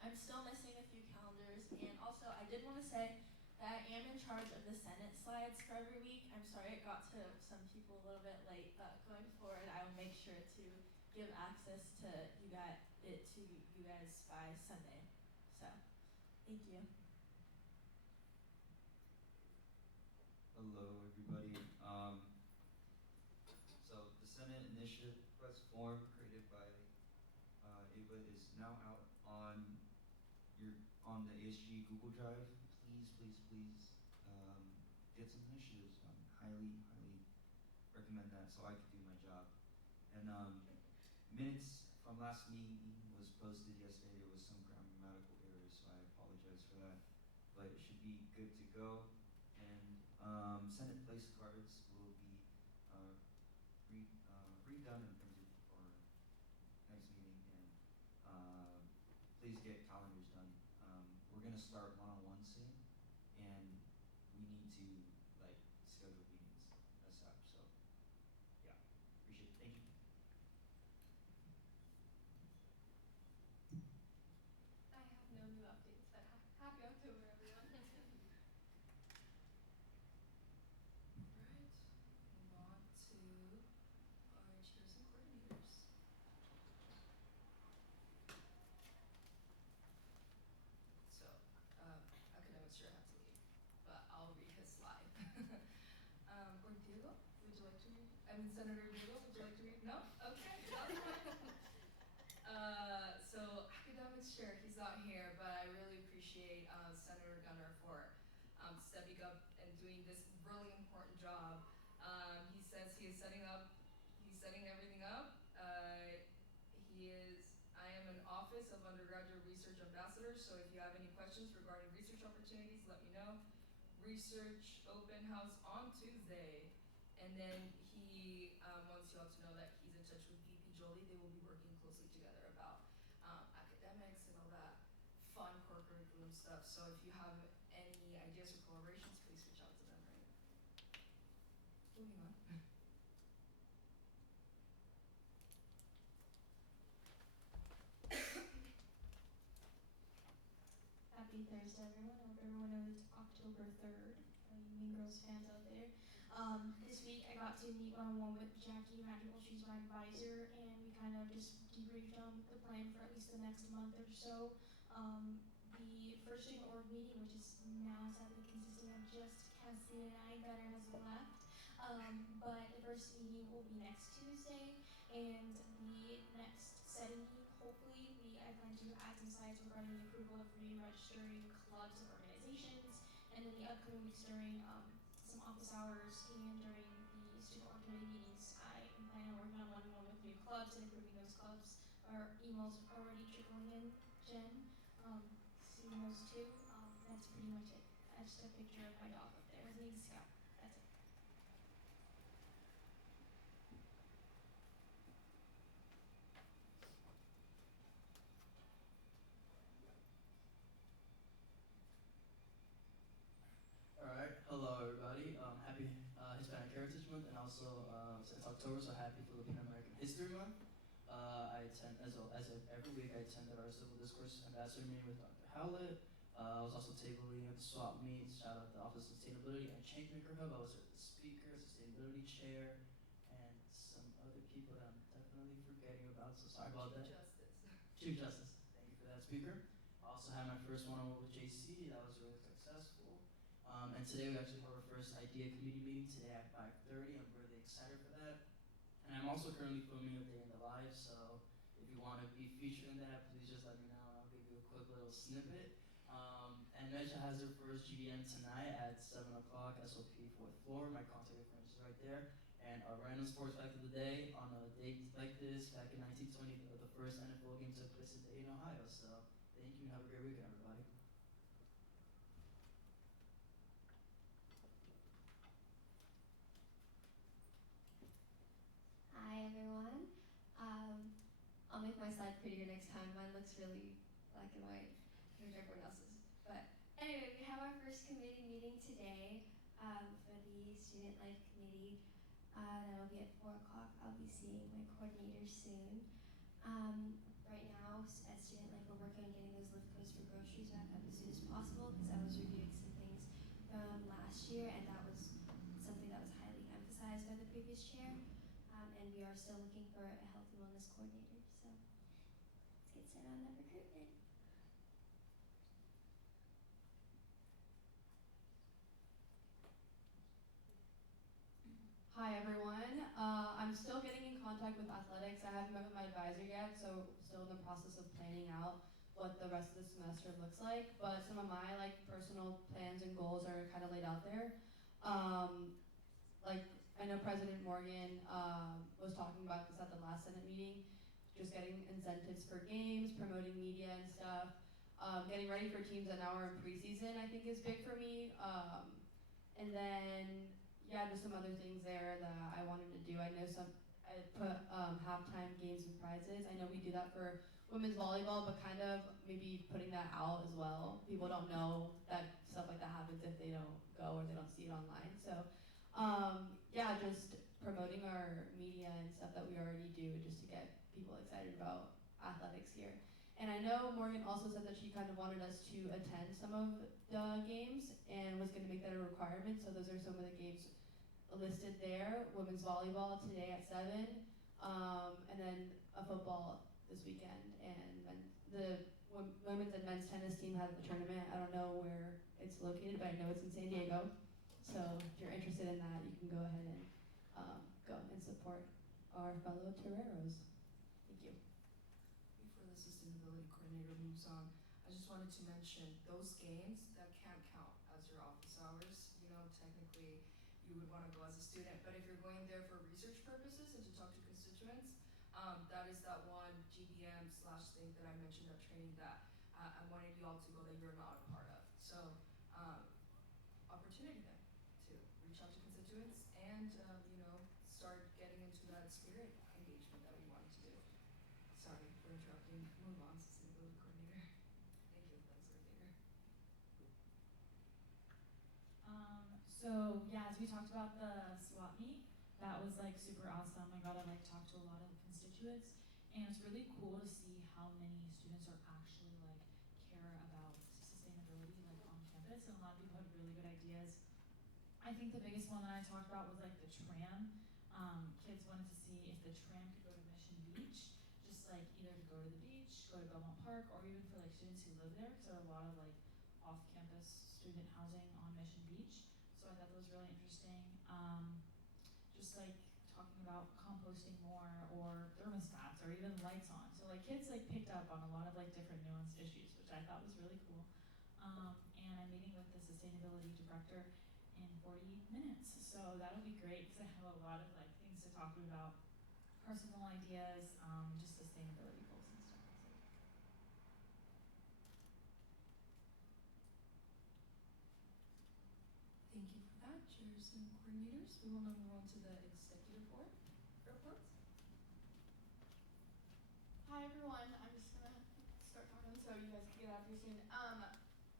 I'm still missing a few calendars, and also I did want to say that I am in charge of the Senate slides for every week. I'm sorry it got to some people a little bit late, but going forward, I will make sure to give access to you guys by Sunday. So, thank you. Hello, everybody. So the Senate Initiative Request Form created by Ava is now out on the ASG Google Drive. Please get some initiatives done. Highly recommend that so I can do my job. And minutes from last meeting was posted yesterday. There was some grammatical errors, so I apologize for that. But it should be good to go. And Senate place cards will be redone and printed for next meeting. And please get calendars done. We're gonna start one-on-one soon, and we need to like schedule meetings ASAP. So yeah, appreciate it. Thank you. I have no new updates, but happy October, everyone. Alright, move on to our chairs and coordinators. So, academic chair had to leave, but I'll read his slide. Or Diego, would you like to read? I mean, Senator Diego, would you like to read? No? Okay, that's fine. So academics chair, he's not here, but I really appreciate Senator Gunner for stepping up and doing this really important job. He says he's setting everything up. I am an Office of Undergraduate Research Ambassador, so if you have any questions regarding research opportunities, let me know. Research open house on Tuesday. And then he wants you all to know that he's in touch with VP Jolie. They will be working closely together about academics and all that fun core curriculum stuff. So if you have any ideas or collaborations, please reach out to them, right? Moving on. Happy Thursday, everyone. I hope everyone knows it's October 3rd. All you Mean Girls fans out there. This week I got to meet one-on-one with Jackie Magical. She's my advisor, and we kind of just debriefed on the plan for at least the next month or so. The first student org meeting, which is now sadly consisting of just Cassie and I, Gunner has left. But the first meeting will be next Tuesday, and the next setting meeting, hopefully, I plan to add some slides regarding the approval of re-registering clubs and organizations, and then the upcoming weeks during some office hours and during the student org committee meetings, I am planning on working on one-on-one with new clubs and improving those clubs. Our emails are already trickling in, Jen. Seeing those two, that's pretty much it. That's just a picture of my dog up there. His name's Scout. That's it. Alright, hello everybody. Happy Hispanic Heritage Month, and also since October, so happy Filipino American History Month. I attend, as every week, I attended our Civil Discourse Ambassador meeting with Dr. Howlett. I was also table leading at the swap meets. Shout out to the Office of Sustainability and Changemaker Hub. I was the speaker, sustainability chair, and some other people that I'm definitely forgetting about, so sorry about that. Chief Justice. Thank you for that, speaker. I also had my first one-on-one with JC. That was really successful. And today we actually have our first idea committee meeting today at 5:30. I'm really excited for that. And I'm also currently filming a day in the life, so if you want to be featured in that, please just let me know and I'll give you a quick little snippet. And Measha has her first GDM tonight at 7 o'clock, SOP 4th floor. My contact information is right there. And our random sports fact of the day, on a date like this, back in 1920, the first NFL game took place in Dayton, Ohio. So thank you and have a great weekend, everybody. Hi everyone. I'll make my slide prettier next time. Mine looks really black and white compared to everyone else's. But anyway, we have our first committee meeting today for the Student Life Committee. That'll be at 4 o'clock. I'll be seeing my coordinator soon. Right now, at Student Life, we're working on getting those lift codes for groceries back up as soon as possible because I was reviewing some things from last year, and that was something that was highly emphasized by the previous chair. And we are still looking for a health and wellness coordinator. So let's get started on that recruitment. Hi everyone. I'm still getting in contact with athletics. I haven't met with my advisor yet, so still in the process of planning out what the rest of the semester looks like. But some of my personal plans and goals are kind of laid out there. I know President Morgan was talking about this at the last Senate meeting, just getting incentives for games, promoting media and stuff. Getting ready for teams that now are in preseason, I think is big for me. And then just some other things there that I wanted to do. I put halftime games and prizes. I know we do that for women's volleyball, but kind of maybe putting that out as well. People don't know that stuff like that happens if they don't go or they don't see it online. So just promoting our media and stuff that we already do just to get people excited about athletics here. And I know Morgan also said that she kind of wanted us to attend some of the games and was going to make that a requirement. So those are some of the games listed there. Women's volleyball today at 7, and then a football this weekend. And the women's and men's tennis team have the tournament. I don't know where it's located, but I know it's in San Diego. So if you're interested in that, you can go ahead and go and support our fellow toreros. Thank you. Before the sustainability coordinator moves on, I just wanted to mention those games that can't count as your office hours. Technically you would want to go as a student, but if you're going there for research purposes and to talk to constituents, that is that one GBM / thing that I mentioned at training that I wanted you all to go that you're not a part of. So opportunity then to reach out to constituents and start getting into that spirit engagement that we wanted to do. Sorry for interrupting. Move on, sustainability coordinator. Thank you, thanks coordinator. As we talked about the swap meet, that was super awesome. I got to talk to a lot of the constituents, and it's really cool to see how many students are actually care about sustainability on campus, and a lot of people have really good ideas. I think the biggest one that I talked about was the tram. Kids wanted to see if the tram could go to Mission Beach, just either to go to the beach, go to Belmont Park, or even for students who live there, because there are a lot of off-campus student housing on Mission Beach. So I thought that was really interesting. Talking about composting more, or thermostats, or even lights on. So kids picked up on a lot of different nuanced issues, which I thought was really cool. And I'm meeting with the sustainability director in 40 minutes, so that'll be great because I have a lot of things to talk about, personal ideas, just sustainability goals and stuff. Thank you for that, chairs and coordinators. We will now move on to the executive board reports. Hi everyone, I'm just gonna start talking so you guys can get out of here soon.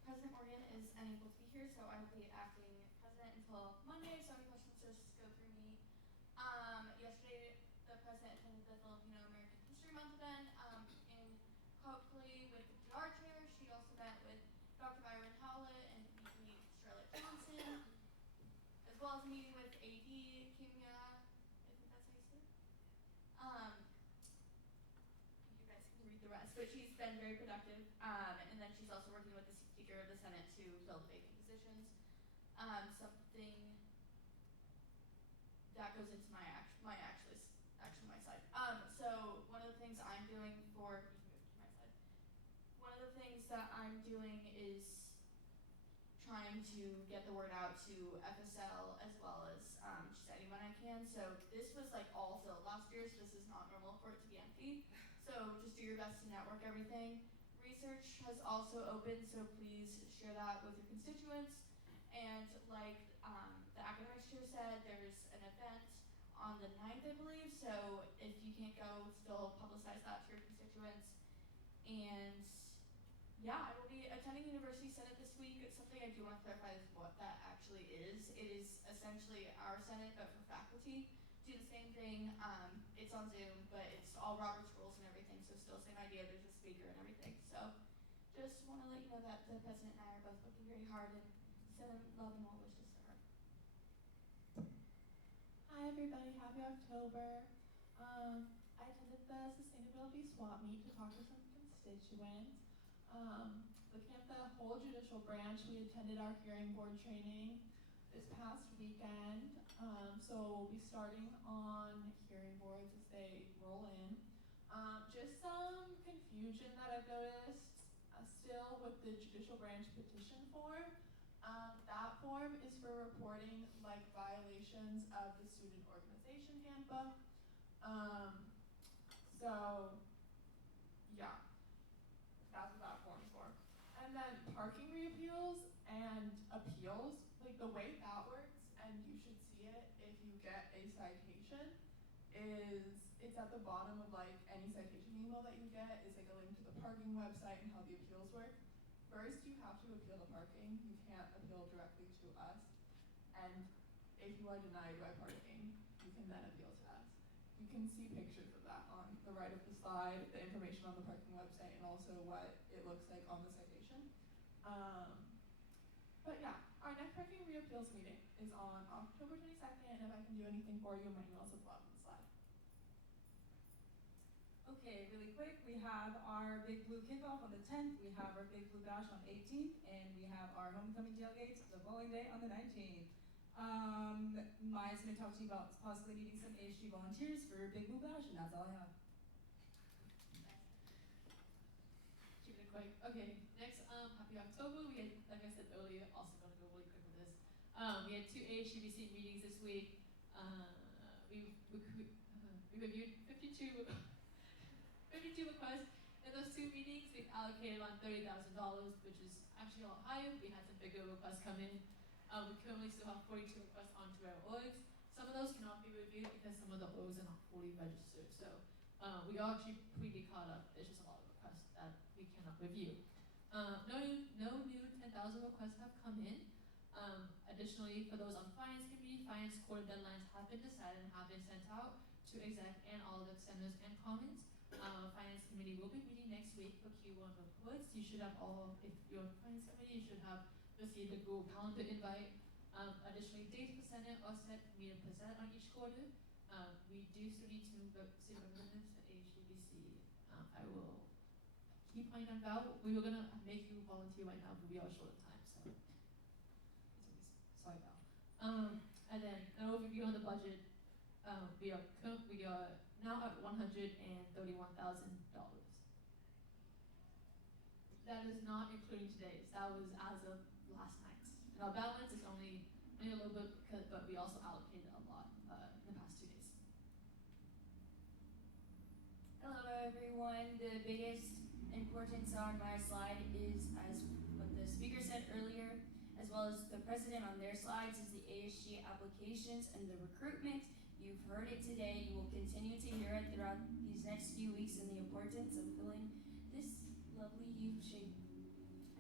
President Morgan is unable to be here, so I will be acting president until Monday, so any questions just go through me. Yesterday the president attended the Filipino American History Month event in Coakley with the PR chair. She also met with Dr. Byron Howlett and meet Charlotte Johnson, as well as meeting with AD Kimya, I think that's how you say it. You guys can read the rest, but she's been very productive. And then she's also working with the Speaker of the Senate to fill the vacant positions. Something that goes into my side. So one of the things I'm doing for, you can move to my side. One of the things that I'm doing is trying to get the word out to FSL as well as just anyone I can. So this was all filled last year, so this is not normal for it to be empty. So just do your best to network everything. Research has also opened, so please share that with your constituents. And the academics chair said, there's an event on the 9th, I believe, so if you can't go, still publicize that to your constituents. And yeah, I will be attending University Senate this week. It's something I do want to clarify is what that actually is. It is essentially our Senate, but for faculty. Do the same thing. It's on Zoom, but it's all Robert's rules and everything, so still same idea. There's a speaker and everything. So just want to let you know that the president and I are both working very hard and send love and well wishes to her. Hi everybody, happy October. I attended the sustainability swap meet to talk to some constituents. Looking at the whole judicial branch, we attended our hearing board training this past weekend. So we'll be starting on hearing boards as they roll in. Just some confusion that I've noticed still with the judicial branch petition form. That form is for reporting like violations of the student organization handbook. So yeah, that's what that form's for. And then parking reappeals and appeals, like the way that works, and you should see it if you get a citation, is it's at the bottom of like any citation email that you get is like a link to the parking website and how the appeals work. First, you have to appeal the parking. You can't appeal directly to us. And if you are denied by parking, you can then appeal to us. You can see pictures of that on the right of the slide, the information on the parking website, and also what it looks like on the citation. But yeah, our next parking reappeals meeting is on October 22nd, and if I can do anything for you, my email's at the bottom of the slide. Okay, really quick, we have our Big Blue kickoff on the 10th, we have our Big Blue Bash on 18th, and we have our homecoming tailgates the following day on the 19th. Maya's going to talk to you about possibly needing some ASG volunteers for Big Blue Bash, and that's all I have. Keep it quick. Okay, next, happy October. We had, like I said earlier, also gonna go really quick with this. We had 2 ASGBC meetings this week. We reviewed 52 requests. In those 2 meetings, we've allocated on $30,000, which is actually a lot higher. We had some bigger requests come in. We currently still have 42 requests onto our orgs. Some of those cannot be reviewed because some of the orgs are not fully registered. So we are actually pretty caught up. There's just a lot of requests that we cannot review. No new 10,000 requests have come in. Additionally, for those on finance committee, finance quarter deadlines have been decided and have been sent out to exec and all the extenders and comments. Finance committee will be meeting next week for Q1 reports. You should have all, if you're finance committee, you should have received a Google Calendar invite. Additionally, dates for Senate are set for me to present on each quarter. We do still need to see representatives at ASGBC. I will keep my number out. We were gonna make you volunteer right now, but we are short of time, so it's always sorry about. And then an overview on the budget. We are now at $131,000. That is not including today's. That was as of last night. And our balance is only a little bit, but we also allocated a lot in the past 2 days. Hello everyone. The biggest importance on my slide is, as what the speaker said earlier, as well as the president on their slides, is the ASG applications and the recruitment. You've heard it today. You will continue to hear it throughout these next few weeks, and the importance of filling this lovely U shape.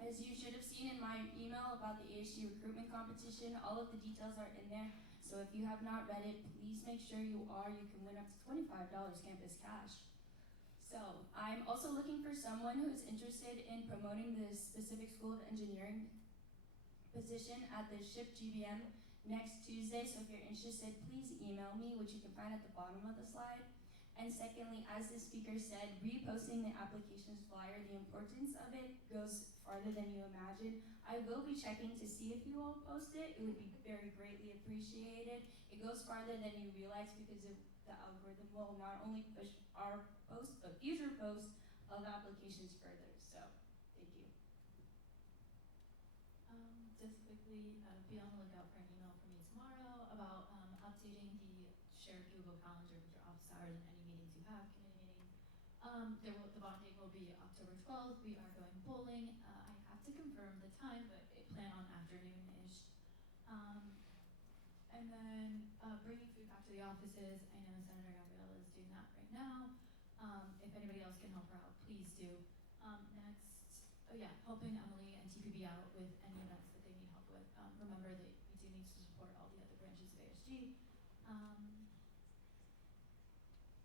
As you should have seen in my email about the ASG recruitment competition, all of the details are in there. So if you have not read it, please make sure you are. You can win up to $25 campus cash. So I'm also looking for someone who's interested in promoting the specific School of Engineering position at the SHIP GBM next Tuesday. So if you're interested, please email me, which you can find at the bottom of the slide. And secondly, as the speaker said, reposting the applications flyer, the importance of it goes farther than you imagine. I will be checking to see if you all post it. It would be very greatly appreciated. It goes farther than you realize because the algorithm will not only push our post, but future posts of applications further. So, thank you. Just quickly, be on the lookout for an email from me tomorrow about updating the shared Google Calendar with your office hours and any meetings you have, committee meetings. The bond date will be October 12th. We are going bowling. I have to confirm the time, but I plan on afternoon-ish. And then bringing food back to the offices. I know Senator Gabriella is doing that right now. If anybody else can help her out, please do. Next, oh yeah, helping Emily and TPB out with any events that they need help with. Remember that we do need to support all the other branches of ASG.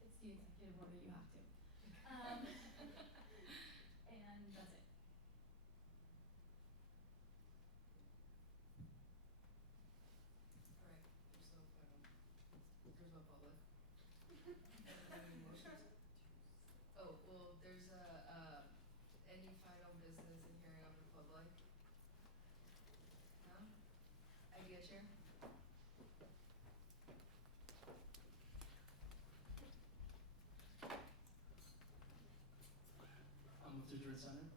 It's the executive order, you have to. And that's it. Alright, there's no public. Any motions? Oh, well, there's any final business in hearing of the public? No? Idea chair? Move to adjourn Senate.